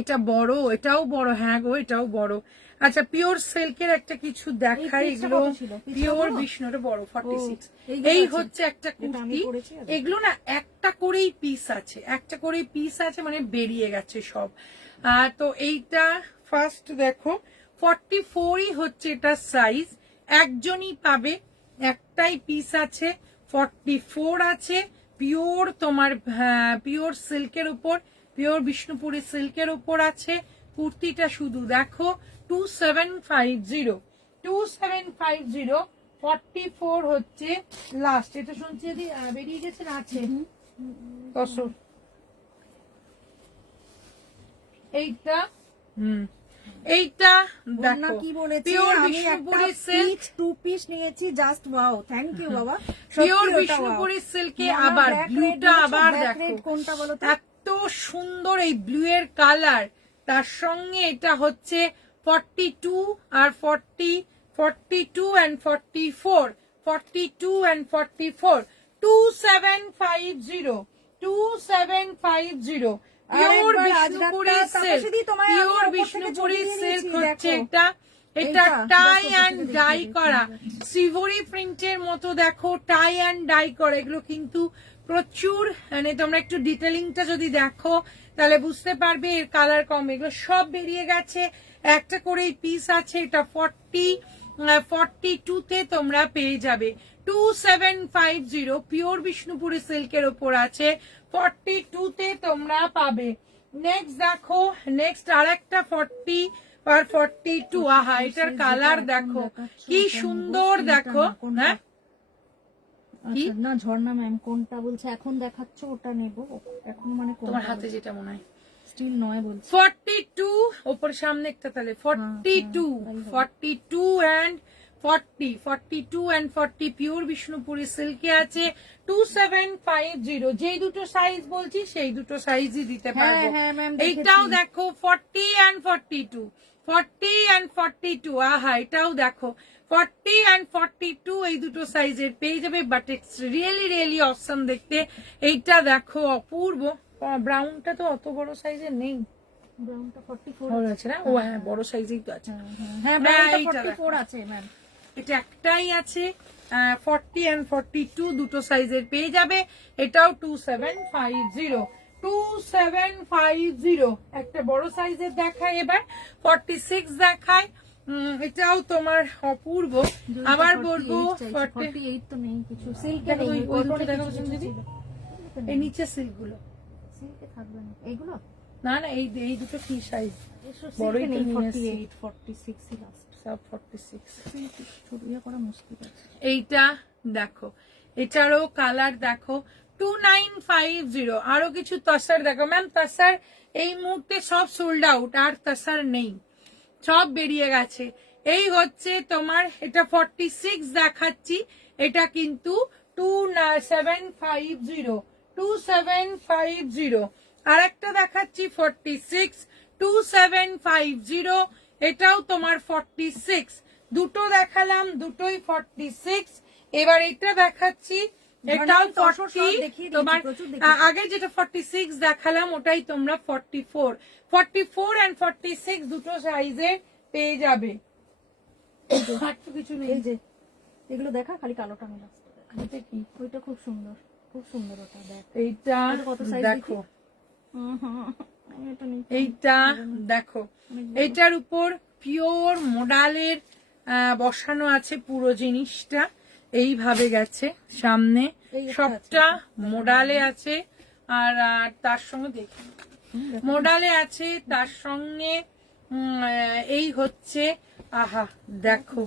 এটা বড়, এটাও বড়, হ্যাঁ গো এটাও বড়। আচ্ছা, পিওর সিল্কের একটা কিছু দেখাই, এই পিসটা এগুলো কত ছিল? পিসটা পিওর বড়? বিষ্ণুটা বড় 46। এইগুলো এই আছে। হচ্ছে একটা যেটা আমি কুর্তি, পরেছি আজকে। এগুলো না একটা করেই পিস আছে, একটা করেই পিস আছে, মানে বেরিয়ে গেছে সব। তো এইটা ফার্স্ট দেখো 44ই হচ্ছে এটা সাইজ, একজনই পাবে, একটাই পিস আছে। 44 আছে, পিওর তোমার পিওর সিল্কের উপর, পিওর বিষ্ণুপুরি সিল্কের উপর আছে। কুর্তিটা শুধু দেখো 2750 2750 44 হচ্ছে লাস্ট। এটা শুনছি যদি বেরিয়ে গেছে না আছে তসর এইটা, এইটা বন্যা দেখো কি বলেছে, পিওর আমি একটা বিষ্ণুপুরি সিল্ক, পিচ 2 পিস নিয়েছি, জাস্ট ওয়াও, থ্যাংক ইউ বাবা। পিওর বিষ্ণুপুরি সিল্কে আবার ব্লুটা আবার দেখো, কোনটা বলো তো? এত সুন্দর এই ব্লু এর কালার, তার সঙ্গে এটা হচ্ছে 42 আর 40, 42 and 44, 42 and 44, 2750 2750 পিওর আরেকবার বিষ্ণুপুরি আজরাতটা সিল্ক, তাপসী দি, তোমায় আমি পিওর ওপর থেকে বিষ্ণুপুরি ছবি দিয়ে সিল্ক দিয়েছি, হচ্ছে দেখো। এটা। এটা এইটা, টাই দেখো, অ্যান্ড দেখো, ডাই দেখো, করা, দেখো। সিভরি প্রিন্টের মতো দেখো, টাই অ্যান্ড ডাই করা। এগুলো কিন্তু প্রচুর, মানে তোমরা একটু ডিটেলিংটা যদি দেখো তাহলে বুঝতে পারবে এর কালার কম, এগুলো সব বেরিয়ে গেছে, একটা করেই পিস আছে। এটা 42 তে তোমরা পেয়ে যাবে। 2750 পিওর বিষ্ণুপুরি সিল্কের ওপর আছে, 42 তে তোমরা পাবে। নেক্সট দেখো, নেক্সট আর একটা 40 আর 42, আহা এটার কালার দেখো কি সুন্দর, দেখো হ্যাঁ আচ্ছা, না ঝর্ণা ম্যাম কোনটা বলছে এখন দেখাচ্ছ, ওটা নেব এখন, মানে তোমার হাতে যেটা মনে হয়। স্টিল নয় বলছে। 42 ওপর সামনে একটা, তাহলে 42 42 and 40, 42 and 40 পিওর বিষ্ণুপুরি সিল্কে আছে। 2750 যেই দুটো সাইজ বলছি সেই দুটো সাইজই দিতে পারবো। হ্যাঁ, ma'am, এইটাও দেখেছি। দেখো 40 and 42, 40 and 42, আহা এটাও দেখো 40 and 42 এই দুটো সাইজের পেয়ে যাবে, বাট ইটস রিয়েলি রিয়েলি অসম দেখতে। এইটা দেখো অপূর্ব, ব্রাউনটা তো অত বড় সাইজের নেই, ব্রাউনটা 44 বড় আছে না? ও হ্যাঁ বড় সাইজেই তো আছে। হ্যাঁ ব্রাউনটা 44 আছে ম্যাম। এটা একটাই আছে, 40 and 42 দুটো সাইজের পেয়ে যাবে। এটাও 2750, 2750। একটা বড় সাইজের দেখায়, এবার 46 দেখায়। এটাও তোমার অপূর্ব। আবার বলবো 48 তো নেই কিছু, সিল্কে দেখো, নেই, ওই দুটো কটনে দেখো কিছু দিদি, ছিল। এই নিচে সিল্ক গুলো সিল্কে থাকবে না এইগুলো, না না, এই দুটো কি সাইজ? বড়ই বড়ই তো নেই, নিয়ে এসেছি। 48 46 ই লাস্ট, সব 46। ছোট ইয়ে করা মুশকিল আছে। এইটা দেখো, এটারও কালার দেখো 2950। আরো কিছু তসার দেখো ম্যাম, তসার এই মুহূর্তে সব সোল্ড আউট, আর তসার নেই, সব বেরিয়ে গেছে। এই হচ্ছে তোমার, এটা 46 দেখাচ্ছি, এটা কিন্তু 2750, 2750। আর একটা দেখাচ্ছি 46, 2750, এটাও তোমার 46। দুটো দেখালাম, দুটোই 46। এবার এটা দেখাচ্ছি, এটাও 40 তোমার। আগে যেটা 46 দেখালাম ওটাই তোমরা 44, 44 and 46 দুটো সাইজে পেয়ে যাবে। আর তো কিছু নেই। এই যে এগুলো দেখা, খালি কালোটা আমি লাস্ট। এটা কি? ওইটা খুব সুন্দর, খুব সুন্দর ওটা দেখ। এইটা এটা কত size দেখো, আমি এটা নেই। এইটা দেখো, এইটার উপর পিওর মোডালের বসানো আছে পুরো জিনিসটা, এইভাবে গেছে সামনে, সবটা মোডালে আছে। আর তার সঙ্গে দেখি, মোডালে আছে, তার সঙ্গে এই হচ্ছে, আহা দেখো,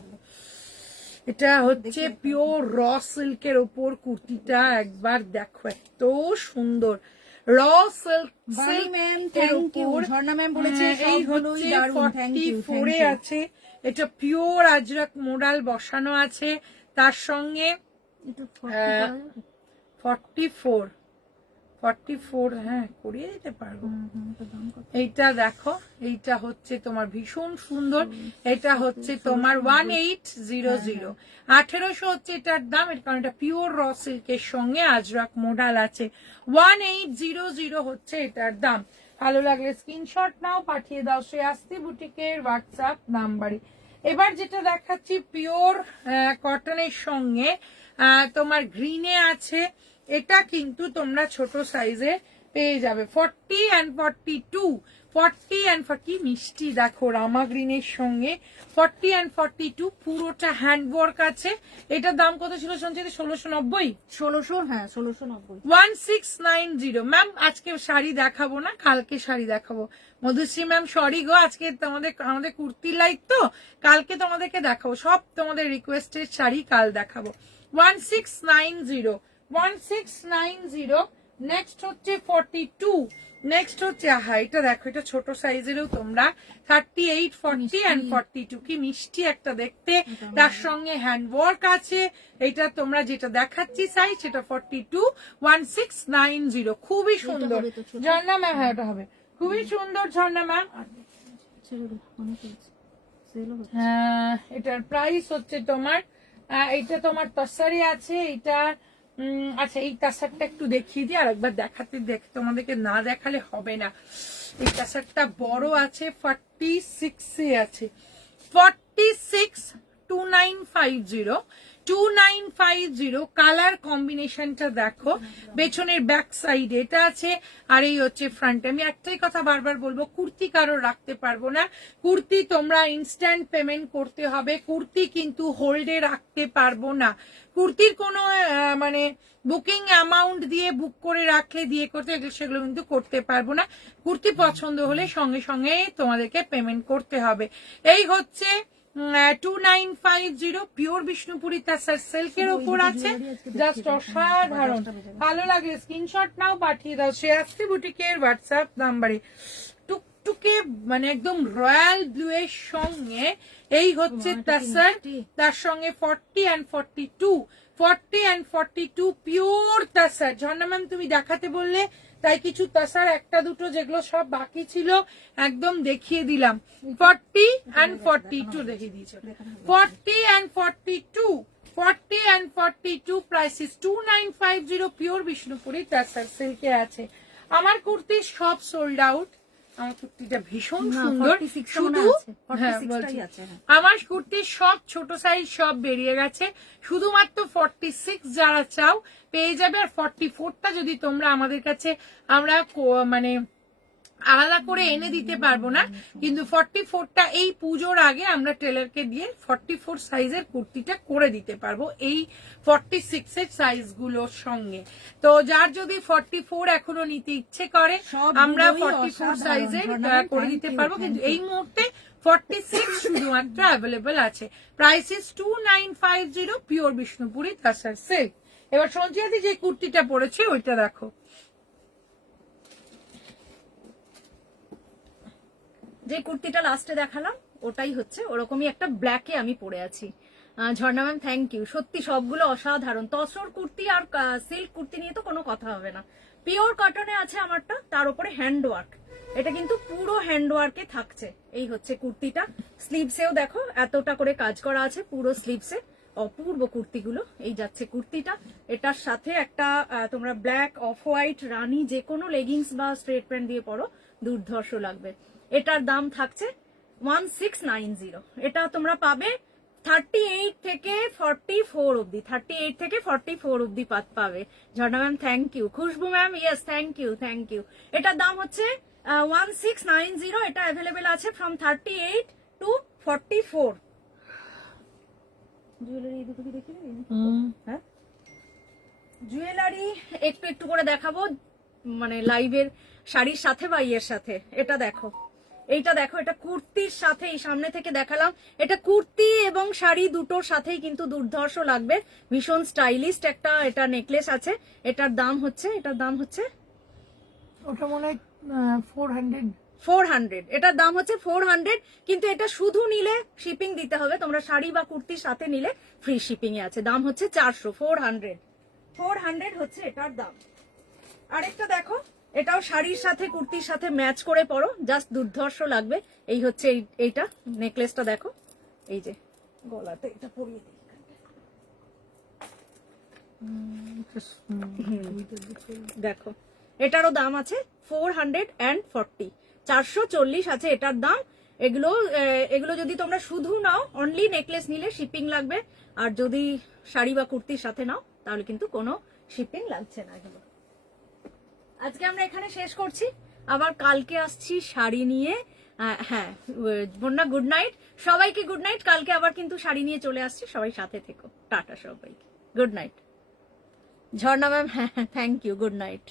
এটা হচ্ছে পিওর র সিল্কের ওপর কুর্তিটা, একবার দেখো এত সুন্দর র সিল্ক, সিল্কের ওপর। ঝর্ণা ম্যাম বলেছে এই সবগুলোই হচ্ছে দারুণ, থ্যাংক ইউ, 44 এ আছে, এটা পিওর আজরাক মোডাল বসানো আছে, তার সঙ্গে 44, 44 হ্যাঁ করিয়ে দিতে পারবো। এইটা দেখো, এইটা হচ্ছে তোমার ভীষণ সুন্দর, এটা হচ্ছে তোমার 1800, 1800 হচ্ছে এটার দাম, এর কারণ এটা পিওর র সিল্কের সঙ্গে আজরাক মোডাল আছে। 1800 হচ্ছে এটার দাম। ভালো লাগলে স্ক্রিনশট নাও, পাঠিয়ে দাও শ্রেয়াস্তি বুটিকের হোয়াটসঅ্যাপ নাম্বারে। এবার যেটা দেখাচ্ছি পিওর কটনের সঙ্গে তোমার গ্রিনে আছে, এটা কিন্তু তোমরা ছোট সাইজে পেয়ে যাবে 40 and 42, 40 and 40 মিষ্টি দেখো রামা গ্রিনের সঙ্গে 40 and 42 পুরোটা হ্যান্ডওয়ার্ক আছে। এটার দাম কত ছিল শুনছি? 1690, 1600, হ্যাঁ 1690। 1690 ম্যাম। আজকে শাড়ি দেখাবো না, কালকে শাড়ি দেখাবো। মধুশ্রী ম্যাম সরি গো, আজকে আমাদের কুর্তি লাইভ তো, কালকে তোমাদেরকে দেখাবো সব তোমাদের রিকোয়েস্টের শাড়ি, কাল দেখাবো। 1690, 1690। নেক্সট হচ্ছে 42, নেক্সট হচ্ছে আহা এটা দেখো, এটা ছোট সাইজেরও তোমরা 38, 40 and 42, কি মিষ্টি একটা দেখতে, তার সঙ্গে হ্যান্ডওয়ার্ক আছে। এটা তোমরা যেটা দেখাচ্ছি সাইজ সেটা 42, 1690, খুবই সুন্দর। ঝর্ণা ম্যাম, হ্যাঁ এটা হবে, খুবই সুন্দর ঝর্ণা ম্যাম। হ্যাঁ এটার প্রাইস হচ্ছে তোমার, এটা তোমার তসারি আছে, এইটার আচ্ছা এই তাসারটা একটু দেখিয়ে দিই, আর একবার তোমাদেরকে না দেখালে হবে না। এই তাসারটা বড় আছে, 46 এ আছে, 46, 2950, 2950। কালার কম্বিনেশনটা দেখো, পেছনের ব্যাক সাইড এটা আছে, আর এই হচ্ছে ফ্রন্ট। আমি একটাই কথা বারবার বলবো, কুর্তি কারো রাখতে পারবো না, কুর্তি তোমরা ইনস্ট্যান্ট পেমেন্ট করতে হবে, কুর্তি কিন্তু হোল্ডে রাখতে পারবো না। কুর্তির কোনো মানে বুকিং অ্যামাউন্ট দিয়ে বুক করে রাখলে দিয়ে করতে, সেগুলো কিন্তু করতে পারবো না। কুর্তি পছন্দ হলে সঙ্গে সঙ্গে তোমাদেরকে পেমেন্ট করতে হবে। এই হচ্ছে 2950 পিওর বিষ্ণুপুরি তাসার সিল্কের ওপর আছে, জাস্ট অসাধারণ। ভালো লাগলে স্ক্রিনশট নাও, পাঠিয়ে দাও শ্রেয়াস্তি বুটিকের হোয়াটসঅ্যাপ নাম্বারে। টুকটুকে মানে একদম রয়্যাল ব্লু এর সঙ্গে এই হচ্ছে তাসার, তার সঙ্গে 40 and 42, 40 and 42 pure তাসার। Jharna ma'am তুমি দেখাতে বললে তাই কিছু তাসার একটা দুটো যেগুলো সব বাকি ছিল একদম দেখিয়ে দিলাম। 40 and 42 দেখিয়ে দিয়েছে। 40 and 42, 40 and 42 প্রাইসিস 2950 পিওর বিষ্ণুপুরি তাসার সিল্কে আছে। আমার কুর্তি সব সোল্ড আউট। আমার কুর্তিটা ভীষণ সুন্দর, শুধু হ্যাঁ বলছি আমার কুর্তির সব ছোট সাইজ সব বেরিয়ে গেছে, শুধুমাত্র 46 যারা চাও পেয়ে যাবে। আর 44টা যদি তোমরা আমাদের কাছে আমরা মানে আলাদা করে এনে দিতে পারবো না, কিন্তু 44টা এই পুজোর আগে আমরা টেলারকে দিয়ে 44 সাইজের কুর্তিটা করে দিতে পারবো এই 46 এর সাইজ গুলোর সঙ্গে। তো যার যদি 44 এখনো নিতে ইচ্ছে করে আমরা 44 সাইজের করে দিতে পারবো, কিন্তু এই মুহূর্তে 46 শুধুমাত্র অ্যাভেলেবল আছে। Price is 2950 pure Bishnupuri তাসার silk. এবার সঞ্চিয়াদি যে কুর্তিটা পরেছে ওইটা দেখো। যে কুর্তিটা লাস্টে দেখালাম ওটাই হচ্ছে ওরকমই একটা ব্ল্যাকে আমি পরে আছি। ঝর্ণা ম্যাম থ্যাংক ইউ, সত্যি সবগুলো অসাধারণ। তসর কুর্তি আর সিল্ক কুর্তি নিয়ে তো কোনো কথা হবে না। পিওর কটনে আছে আমারটা, তার উপরে হ্যান্ড ওয়ার্ক, এটা কিন্তু পুরো হ্যান্ড ওয়ার্কে থাকছে। এই হচ্ছে কুর্তিটা, স্লিভসেও দেখো এতটা করে কাজ করা আছে পুরো স্লিভসে, অপূর্ব কুর্তিগুলো। এই যাচ্ছে কুর্তিটা, এটার সাথে একটা তোমরা ব্ল্যাক অফ হোয়াইট রানী যে কোনো লেগিংস বা স্ট্রেট প্যান্ট দিয়ে পরো, দুর্ধর্ষ লাগবে। এটার দাম থাকছে 1690। এটা তোমরা পাবে 38 থেকে 44 অব্দি, 38 থেকে 44 অব্দি পাবে। Jharna ma'am thank you. Khushbu ma'am yes thank you, thank you. এটার দাম হচ্ছে 1690। এটা অ্যাভেলেবেল আছে ফ্রম 38 টু 44। জুয়েলারি এই দুটো কি দেখি হ্যাঁ, জুয়েলারি একটু একটু করে দেখাবো, মানে লাইভের শাড়ির সাথে বা ইয়ের সাথে। এটা দেখো, এইটা দেখো, এটা কুর্তির সাথে, এই সামনে থেকে দেখালাম, এটা কুর্তি এবং শাড়ি দুটোর সাথেই কিন্তু দুর্ধর্ষ লাগবে। ভীষণ স্টাইলিস্ট একটা এটা নেকলেস আছে। এটার দাম হচ্ছে ওটা মনে হয় 400। এটার দাম হচ্ছে 400, কিন্তু এটা শুধু নিলে শিপিং দিতে হবে। তোমরা শাড়ি বা কুর্তির সাথে নিলে ফ্রি শিপিং এ আছে। দাম হচ্ছে 400। 400 হচ্ছে এটার দাম। আরেকটা দেখো, এটাও শাড়ির সাথে কুর্তির সাথে ম্যাচ করে পরো, জাস্ট দুর্ধর্ষ লাগবে। এই হচ্ছে এইটা নেকলেসটা দেখো, এই যে গলাতে এটা পরিয়ে দিই। দেখো এটারও দাম আছে 440, 440 আছে এটার দাম। এগুলো যদি তোমরা শুধু নাও, অনলি নেকলেস নিলে শিপিং লাগবে, আর যদি শাড়ি বা কুর্তির সাথে নাও তাহলে কিন্তু কোনো শিপিং লাগছে না। এগুলো আজকে আমরা এখানে শেষ করছি, আবার কালকে আসছি শাড়ি নিয়ে। হ্যাঁ বন্যা গুড নাইট, সবাইকে গুড নাইট। কালকে আবার কিন্তু শাড়ি নিয়ে চলে আসছি, সবাই সাথে থেকো। টাটা সবাইকে, গুড নাইট। ঝর্ণা ম্যাম হ্যাঁ থ্যাংক ইউ, গুড নাইট।